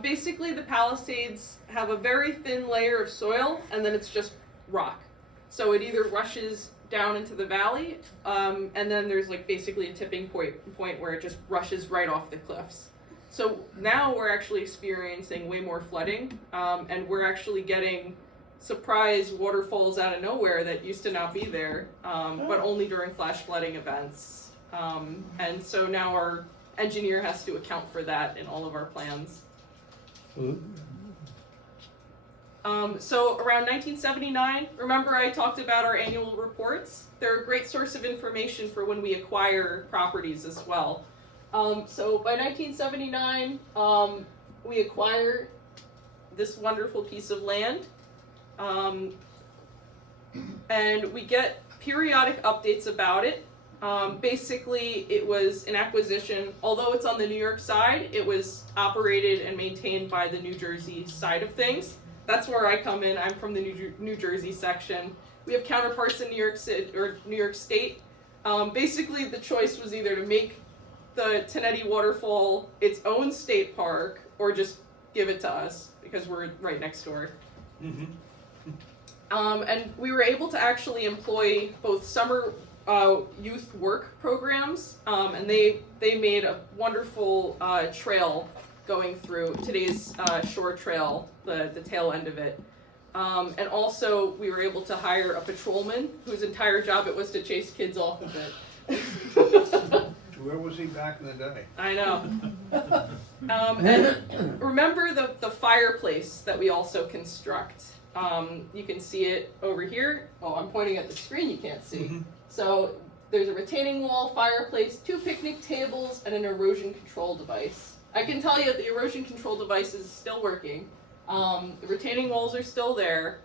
Basically, the Palisades have a very thin layer of soil, and then it's just rock. So it either rushes down into the valley, and then there's like basically a tipping point where it just rushes right off the cliffs. So now we're actually experiencing way more flooding, and we're actually getting surprise waterfalls out of nowhere that used to not be there, but only during flash flooding events. And so now our engineer has to account for that in all of our plans. So around 1979, remember I talked about our annual reports? They're a great source of information for when we acquire properties as well. So by 1979, we acquire this wonderful piece of land, and we get periodic updates about it. Basically, it was an acquisition. Although it's on the New York side, it was operated and maintained by the New Jersey side of things. That's where I come in. I'm from the New Jersey section. We have counterparts in New York City or New York State. Basically, the choice was either to make the Tonetti Waterfall its own state park or just give it to us because we're right next door. Mm-hmm. And we were able to actually employ both summer youth work programs, and they made a wonderful trail going through today's shore trail, the tail end of it. And also we were able to hire a patrolman whose entire job it was to chase kids off of it. Where was he back in the day? I know. And remember the fireplace that we also construct. You can see it over here. Oh, I'm pointing at the screen, you can't see. Mhm. So there's a retaining wall, fireplace, 2 picnic tables, and an erosion control device. I can tell you the erosion control device is still working. The retaining walls are still there.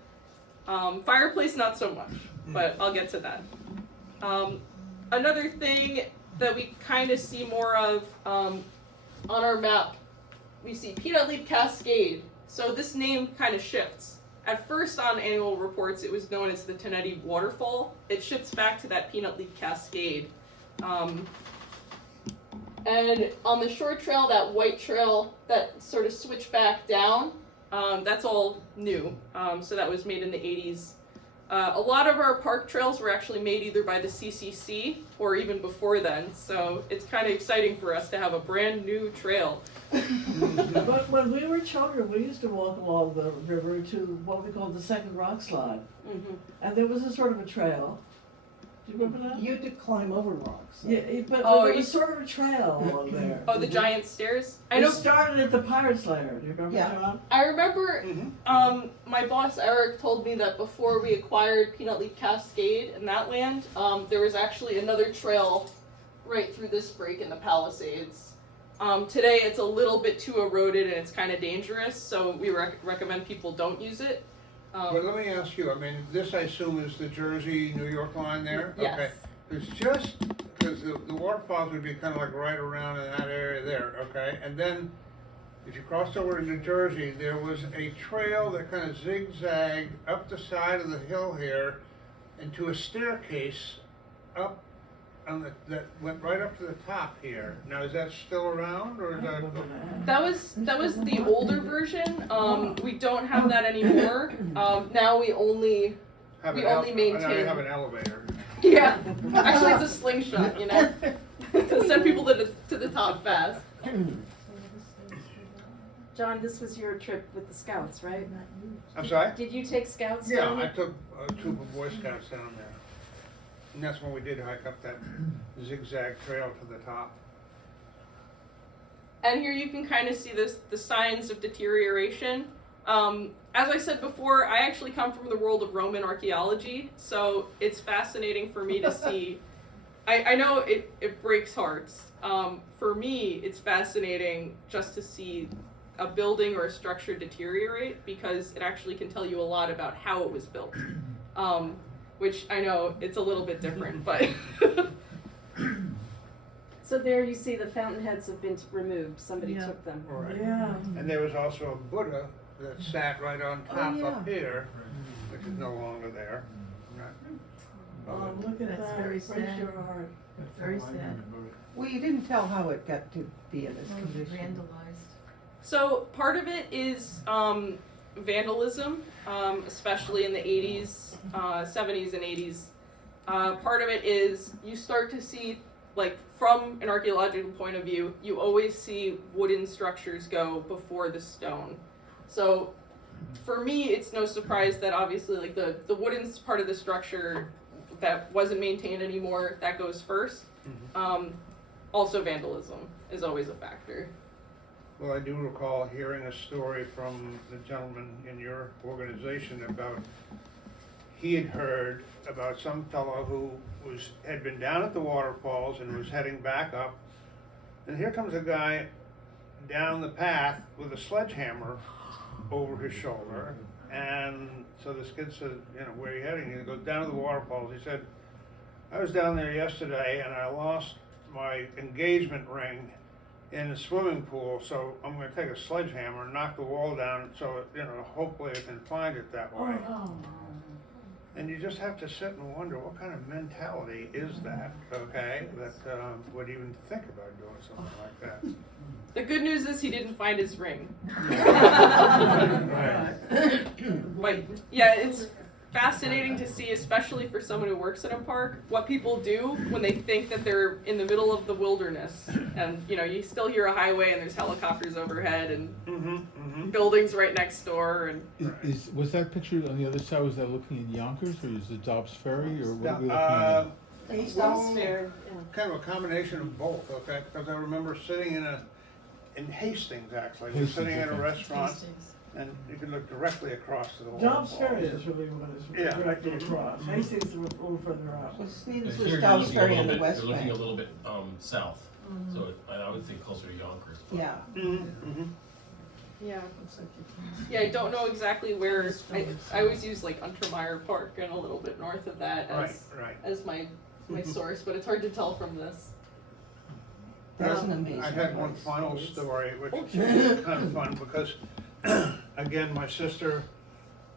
Fireplace, not so much, but I'll get to that. Another thing that we kind of see more of on our map, we see Peanut Leaf Cascade. So this name kind of shifts. At first on annual reports, it was known as the Tonetti Waterfall. It shifts back to that Peanut Leaf Cascade. And on the short trail, that white trail that sort of switched back down, that's all new. So that was made in the 80s. A lot of our park trails were actually made either by the CCC or even before then. So it's kind of exciting for us to have a brand new trail. But when we were children, we used to walk along the river to what we called the second rock slide. Mhm. And there was a sort of a trail. Do you remember that? You had to climb over rocks. Yeah, but Oh, there you- was sort of a trail along there. Oh, the giant stairs? I It know. started at the Pirates Lair. Do you remember, Yeah. John? I remember Mhm. my boss Eric told me that before we acquired Peanut Leaf Cascade in that land, there was actually another trail right through this break in the Palisades. Today it's a little bit too eroded and it's kind of dangerous, so we recommend people don't use it. But let me ask you, I mean, this I assume is the Jersey-New York line there? Yes. Okay. It's just, because the waterfalls would be kind of like right around in that area there, okay? And then, if you crossed over to New Jersey, there was a trail that kind of zigzagged up the side of the hill here into a staircase up on that went right up to the top here. Now, is that still around, or is that? That was the older version. We don't have that anymore. Now we only we only maintain. Now you have an elevator. Yeah, actually it's a slingshot, you know, to send people to the top fast. John, this was your trip with the Scouts, right? I'm sorry? Did you take Scouts Yeah, down? I took a troop of Boy Scouts down there. And that's when we did hike up that zigzag trail to the top. And here you can kind of see the signs of deterioration. As I said before, I actually come from the world of Roman archaeology, so it's fascinating for me to see. I know it breaks hearts. For me, it's fascinating just to see a building or a structure deteriorate because it actually can tell you a lot about how it was built. Which I know it's a little bit different, but. So there you see the fountainheads have been removed. Somebody Yeah. took them. Right. Yeah. And there was also a Buddha that sat right on top yeah. up here, which is no longer there. Right. Oh, look at That's that. very It breaks sad. your heart. Very sad. Well, you didn't tell how it got to be in this condition. Vandalized. So part of it is vandalism, especially in the 80s, 70s and 80s. Part of it is you start to see, like from an archaeological point of view, you always see wooden structures go before the stone. So for me, it's no surprise that obviously like the wooden part of the structure that wasn't maintained anymore, that goes first. Also vandalism is always a factor. Well, I do recall hearing a story from the gentleman in your organization about, he had heard about some fellow who had been down at the waterfalls and was heading back up, and here comes a guy down the path with a sledgehammer over his shoulder, and so this kid said, you know, where are you heading? He goes, down to the waterfalls. He said, I was down there yesterday and I lost my engagement ring in the swimming pool, so I'm going to take a sledgehammer and knock the wall down so, you know, hopefully I can find it that way. Oh. And you just have to sit and wonder, what kind of mentality is that, okay, that would even think about doing something like that? The good news is he didn't find his ring. Right. But yeah, it's fascinating to see, especially for someone who works in a park, what people do when they think that they're in the middle of the wilderness. And you know, you still hear a highway and there's helicopters overhead and buildings right next door. And Was that picture on the other side, was that looking at Yonkers, or is it Dobbs Ferry, or what are we looking at? Dobbs Fair, yeah. Kind of a combination of both, okay, because I remember sitting in Hastings, actually, we were Hastings, sitting in a okay. restaurant, and you could look directly across to the Dobbs waterfall. Ferry is really what is Yeah. directly across. Hastings is a little further out. Well, Snedens And was here you're Dobbs looking a Ferry little on the bit, west you're looking a bank. little bit, south, so I would think closer to Yonkers. but- Yeah. Mm-hmm. Yeah. Yeah, I don't know exactly where. I always use like Untermeyer Park and a little bit north of that Right. as my source, but it's hard to tell from this. That's an amazing I had one place. final story, which is kind of fun, because, again, my sister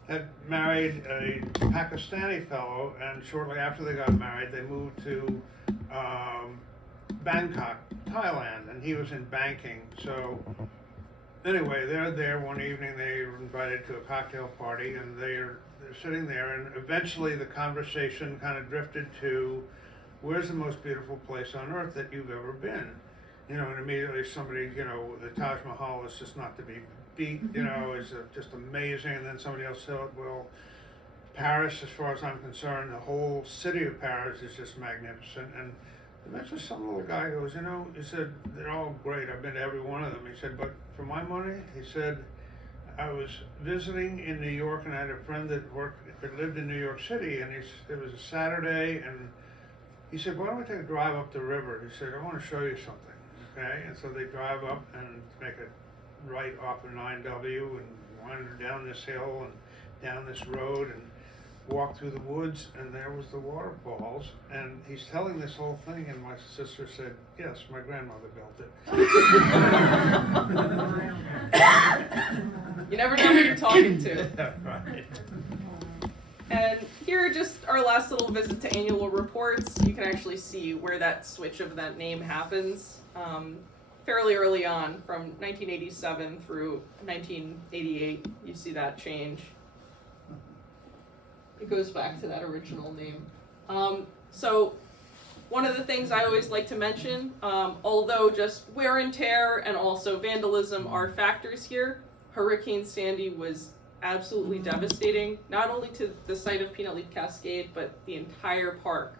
had married a Pakistani fellow, and shortly after they got married, they moved to Bangkok, Thailand, and he was in banking. So anyway, they're there one evening, they were invited to a cocktail party, and they're sitting there, and eventually the conversation kind of drifted to, where's the most beautiful place on earth that you've ever been? You know, and immediately somebody, you know, the Taj Mahal is just not to be beat, you know, is just amazing. And then somebody else said, well, Paris, as far as I'm concerned, the whole city of Paris is just magnificent. And eventually some little guy goes, you know, he said, they're all great. I've been to every one of them. He said, but for my money, he said, I was visiting in New York, and I had a friend that lived in New York City, and it was a Saturday, and he said, why don't we take a drive up the river? He said, I want to show you something. Okay, and so they drive up and make a right off of 9W and wander down this hill and down this road and walk through the woods, and there was the waterfalls. And he's telling this whole thing, and my sister said, yes, my grandmother built it. You never know who you're talking to. Right. And here are just our last little visit to annual reports. You can actually see where that switch of that name happens fairly early on, from 1987 through 1988. You see that change. It goes back to that original name. So one of the things I always like to mention, although just wear and tear and also vandalism are factors here, Hurricane Sandy was absolutely devastating, not only to the site of Peanut Leaf Cascade, but the entire park.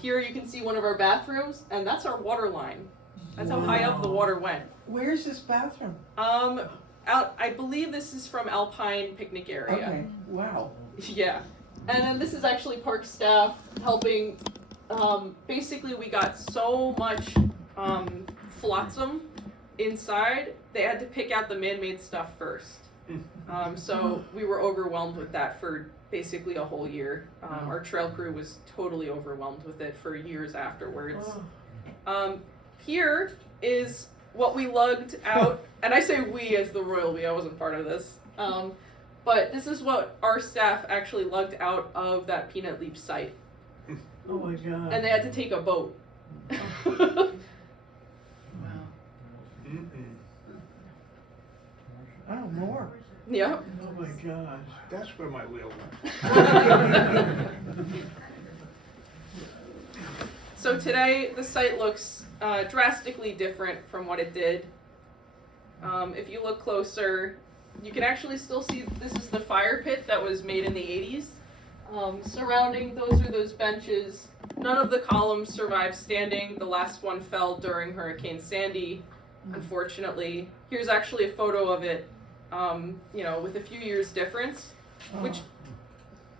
Here you can see one of our bathrooms, and that's our water line. That's how high up the water went. Where's this bathroom? I believe this is from Alpine Picnic Area. Okay, wow. Yeah. And then this is actually park staff helping. Basically, we got so much flotsam inside, they had to pick out the man-made stuff first. So we were overwhelmed with that for basically a whole year. Our trail crew was totally overwhelmed with it for years afterwards. Here is what we lugged out, and I say we as the royal we, I wasn't part of this. But this is what our staff actually lugged out of that Peanut Leaf site. Oh my God. And they had to take a boat. Oh, more. Yeah. Oh my gosh. That's where my wheel went. So today the site looks drastically different from what it did. If you look closer, you can actually still see this is the fire pit that was made in the 80s. Surrounding those are those benches. None of the columns survived standing. The last one fell during Hurricane Sandy, unfortunately. Here's actually a photo of it, with a few years difference, which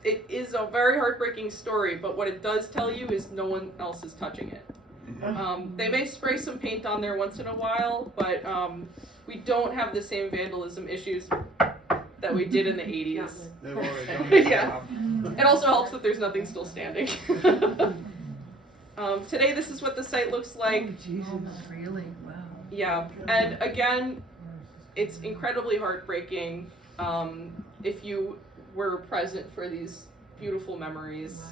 it is a very heartbreaking story, but what it does tell you is no one else is touching it. They may spray some paint on there once in a while, but we don't have the same vandalism issues that we did in the 80s. They've already done their Yeah. job. It also helps that there's nothing still standing. Today this is what the site looks like. Oh, Jesus. Really? Wow. Yeah, and again, it's incredibly heartbreaking if you were present for these beautiful memories.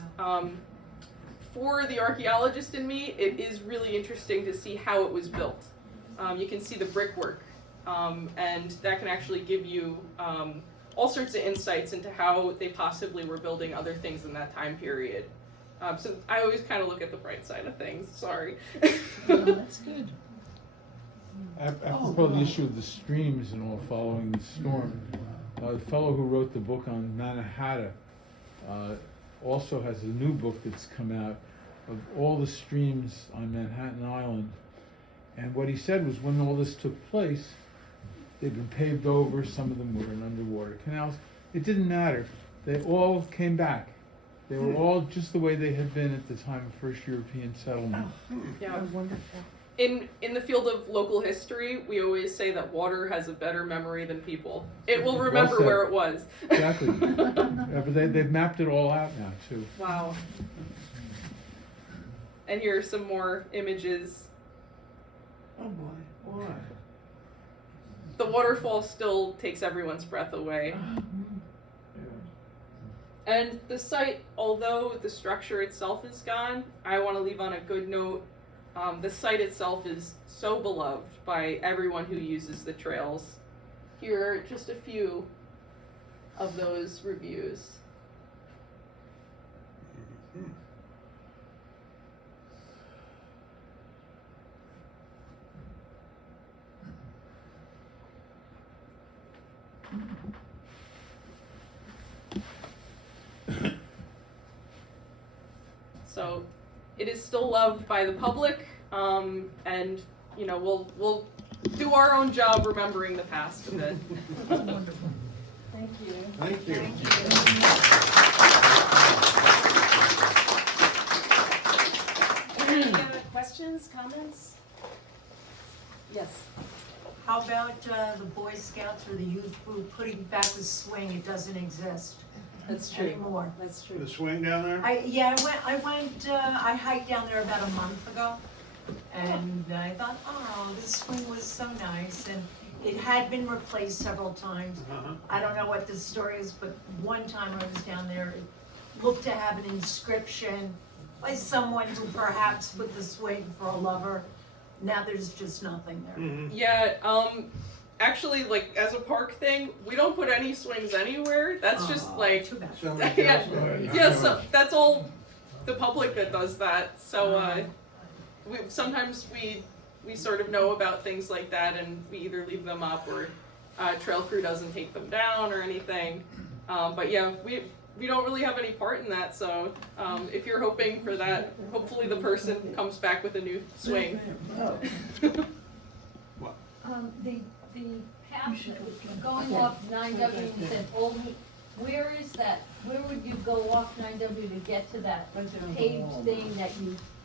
For the archaeologist in me, it is really interesting to see how it was built. You can see the brickwork, and that can actually give you all sorts of insights into how they possibly were building other things in that time period. So I always kind of look at the bright side of things, sorry. That's good. Apropos the issue of the streams and all following the storm, the fellow who wrote the book on Mannahatta also has a new book that's come out of all the streams on Manhattan Island. And what he said was when all this took place, they'd been paved over, some of them were in underwater canals. It didn't matter. They all came back. They were all just the way they had been at the time of first European settlement. Yeah. Wonderful. In the field of local history, we always say that water has a better memory than people. It will remember said. where it was. Exactly. Yeah, but they've mapped it all out now, too. Wow. And here are some more images. Oh boy, why? The waterfall still takes everyone's breath away. And the site, although the structure itself is gone, I want to leave on a good note. The site itself is so beloved by everyone who uses the trails. Here are just a few of those reviews. So it is still loved by the public, and you know we'll do our own job remembering the past a bit. Thank you. Thank you. Any other questions, comments? Yes. How about the Boy Scouts or the youth group putting back the swing? It doesn't exist That's true. anymore. That's true. The swing down there? I hiked down there about a month ago, and I thought, oh, this swing was so nice, and it had been replaced several times. Uh-huh. I don't know what the story is, but one time I was down there, it looked to have an inscription by someone who perhaps put the swing for a lover. Now there's just nothing there. Mhm. Yeah, actually, like as a park thing, we don't put any swings anywhere. That's just Aw, like, too bad. Somebody yeah, else do it. yeah. So that's all the public that does that. So sometimes we sort of know about things like that, and we either leave them up or trail crew doesn't take them down or anything. But yeah, we don't really have any part in that. So if you're hoping for that, hopefully the person comes back with a new swing. Oh, The path going off 9W and said Old, where is that? Where would you go off 9W to get to that paved thing that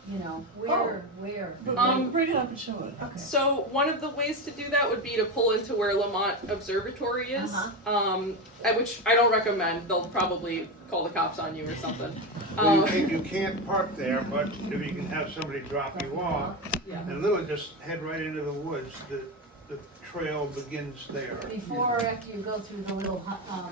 you know, where? bring it up and show it. So one of the ways to do that would be to pull into where Lamont Observatory is, which I don't recommend. They'll probably call the cops on you or something. Well, you can't park there, but if you can have somebody drop you off, Yeah. and literally just head right into the woods, the trail begins there. Before or after you go through the little, Oh,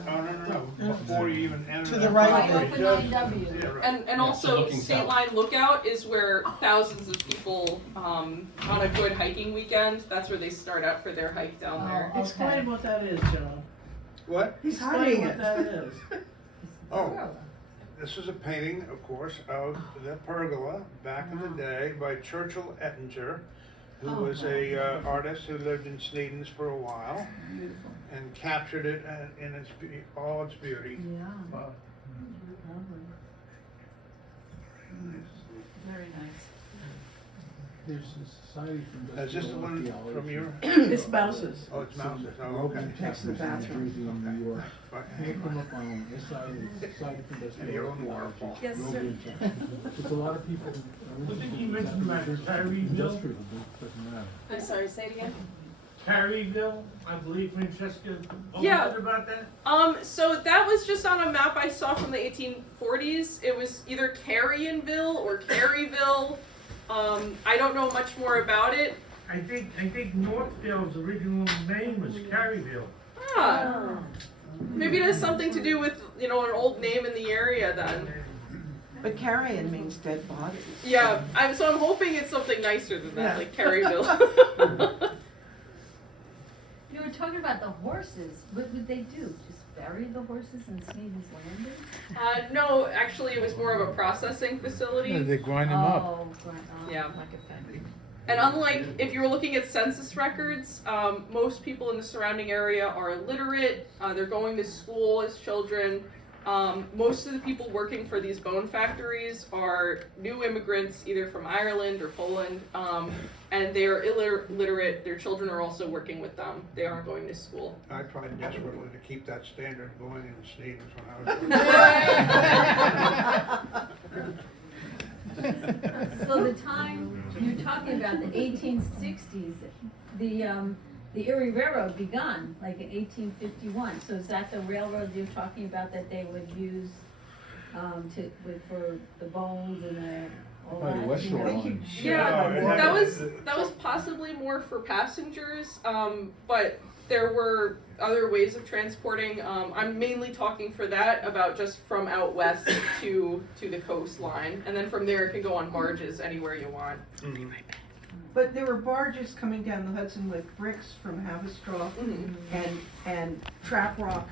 no, before you even enter. To the that right right property. off of 9W. Yeah, right. And Yeah, so also looking State south. Line Lookout is where thousands of people on a good hiking weekend, that's where they start out for their hike down there. Oh. Explain what that is, John. What? Explain hiding what it. that is. Oh, this is a painting, of course, of the pergola back in the day by Churchill Ettinger, who was a artist who lived in Snedens for a while and captured it in its all its beauty. Yeah. Very nice. There's a Society for Is this the one Industrial from your? It's mouses. Oh, it's Mouses. Oh, Local okay. chapters in New Jersey and New York. Okay. Look them up on the Society for And Industrial your own Archaeology. waterfall. Yes, Real sir. good job. There's a lot of people. What did you mention about Caryville? Industrial, it doesn't matter. I'm sorry, say it again? Caryville, I believe Francesca Yeah. told about that? So that was just on a map I saw from the 1840s. It was either Carrionville or Caryville. I don't know much more about it. I think Northfield's original name was Caryville. Ah, maybe it has something to do with, you know, an old name in the area then. But carrion means dead bodies. Yeah, I'm hoping it's something nicer than that, like Caryville. You were talking about the horses. What would they do? Just bury the horses in Snedens Landing? No, actually it was more of a processing Yeah, facility. they grind them up. Oh, Yeah. like a factory. And unlike if you were looking at census records, most people in the surrounding area are illiterate. They're going to school as children. Most of the people working for these bone factories are new immigrants, either from Ireland or Poland, and they are illiterate. Their children are also working with them. They aren't going to school. I tried desperately to keep that standard going in Snedens when I was. So the time you're talking about, the 1860s, the Erie Railroad begun, like in 1851. So is that the railroad you're talking about that they would use for the bones and all By the that? West you know? Shore line. Yeah, Yeah, that was possibly more for passengers, but there were other ways of transporting. I'm mainly talking for that about just from out west to the coastline, and then from there it can go on barges anywhere you want. Mhm. But there were barges coming down the Hudson with bricks from Haverstraw and trap rock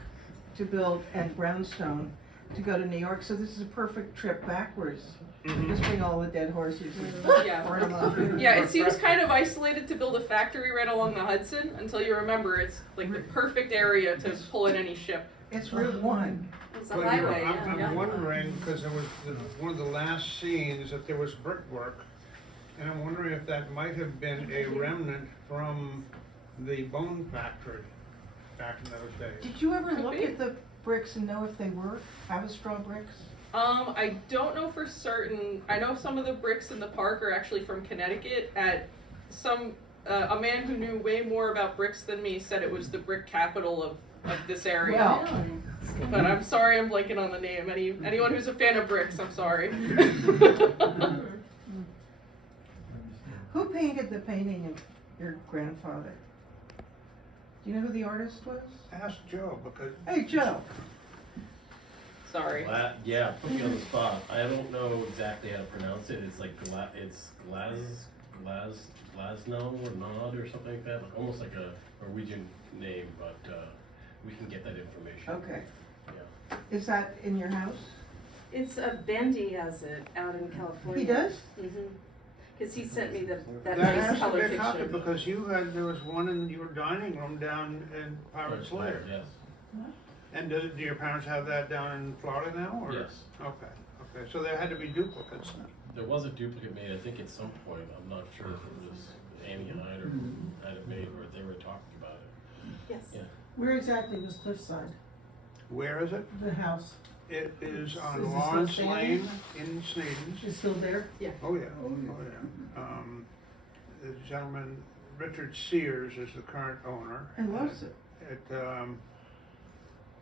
to build and brownstone to go to New York. So this is a perfect trip backwards. Just bring all the dead horses and Yeah. burn them up. Yeah, it seems kind of isolated to build a factory right along the Hudson until you remember it's like the perfect area to pull in any ship. It's Route 1. It's a But highway, I'm yeah. wondering, because there was one of the last scenes that there was brickwork, and I'm wondering if that might have been a remnant from the bone factory back in those days. Did you ever Could look be. at the bricks and know if they were Haverstraw bricks? I don't know for certain. I know some of the bricks in the park are actually from Connecticut. A man who knew way more about bricks than me said it was the brick capital of this area. Well, But I'm sorry, I'm blanking on the name. Anyone who's a fan of bricks, I'm sorry. who painted the painting of your grandfather? Do you know who the artist was? Ask Joe, because Hey, Joe. Sorry. Yeah, put me on the spot. I don't know exactly how to pronounce it. It's like Glasnow or Nod or something like that. Almost like a Norwegian name, but we can get that information. Okay. Yeah. Is that in your house? It's Bendy has it out in California. He does? Because he sent me that that nice has to color be a copy, picture. because there was one in your dining room down in Pirate's Lair. Yes. And do your parents have that down in Florida now, or? Yes. Okay, so there had to be duplicates then. There was a duplicate made, I think at some point. I'm not sure if it was Annie Hyde or who had it made, or they were talking about it. Yes. Yeah. Where exactly was Cliffside? Where is it? The house. It is Is on it still Lawrence standing? Lane in Snedens. Is still there? Oh, yeah, oh, yeah. The gentleman, Richard Sears, is the current owner. And loves it.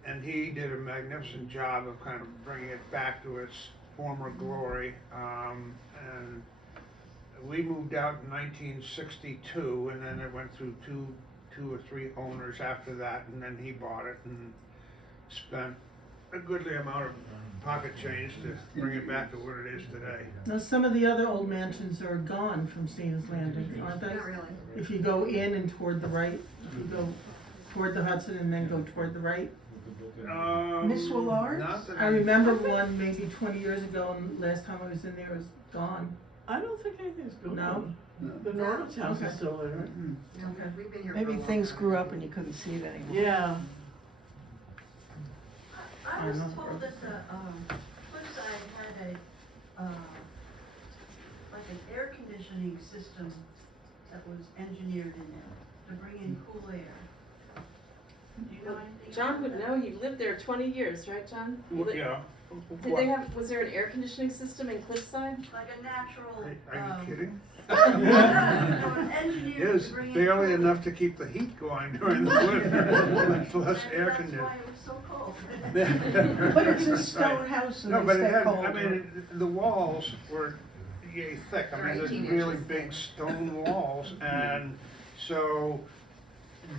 And he did a magnificent job of kind of bringing it back to its former glory. And we moved out in 1962, and then it went through two or three owners after that, and then he bought it and spent a goodly amount of pocket change to bring it back to what it is today. Now, some of the other old mansions are gone from Snedens Landing, aren't they? Not really. If you go in and toward the right, if you go toward the Hudson and then go toward the right. Miss Willard's? Not that I remember one maybe 20 years ago, and last time I was in there, it was gone. I don't think anything's going on. The Norton's house is Okay. still there, right? Okay. We've been here for a Maybe long things time. grew up and you couldn't see it anymore. Yeah. I was I know. told that the, Cliffside had a, like an air conditioning system that was engineered in there to bring in cool air. Do you know anything? John about would that? know, you lived there 20 years, right, John? You li- Yeah. Did they have, was there an air conditioning system in Cliffside? Like a natural, Are you kidding? no, engineered It was to bring in barely cool- enough to keep the heat going during the winter, much less And air that's conditioning. why it was so cold. But it's a stone house and No, they but it stay had, cold. I mean, the walls were yay thick, I mean, there's really big stone walls, and so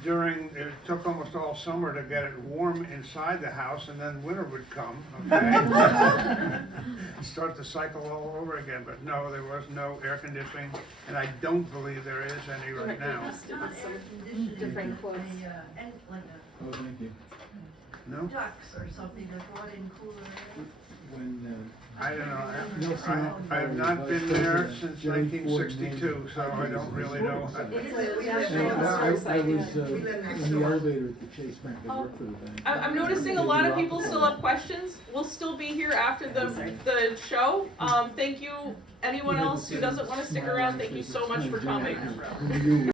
it took almost all summer to get it warm inside the house, and then winter would come, okay? Start the cycle all over again, but no, there was no air conditioning, and I don't believe there is any right now. It's not air conditioning, different it's quotes. and like Oh, thank you. No? a ducts or something that brought in cooler air. When I don't know, You'll see how I have not been there since 1962, so I don't really know. And I was in the elevator at the Chase Bank, I worked for the bank. I'm noticing a lot of people still have questions. We'll still be here after the show. Thank you. Anyone else who doesn't want to stick around, thank you so much for coming.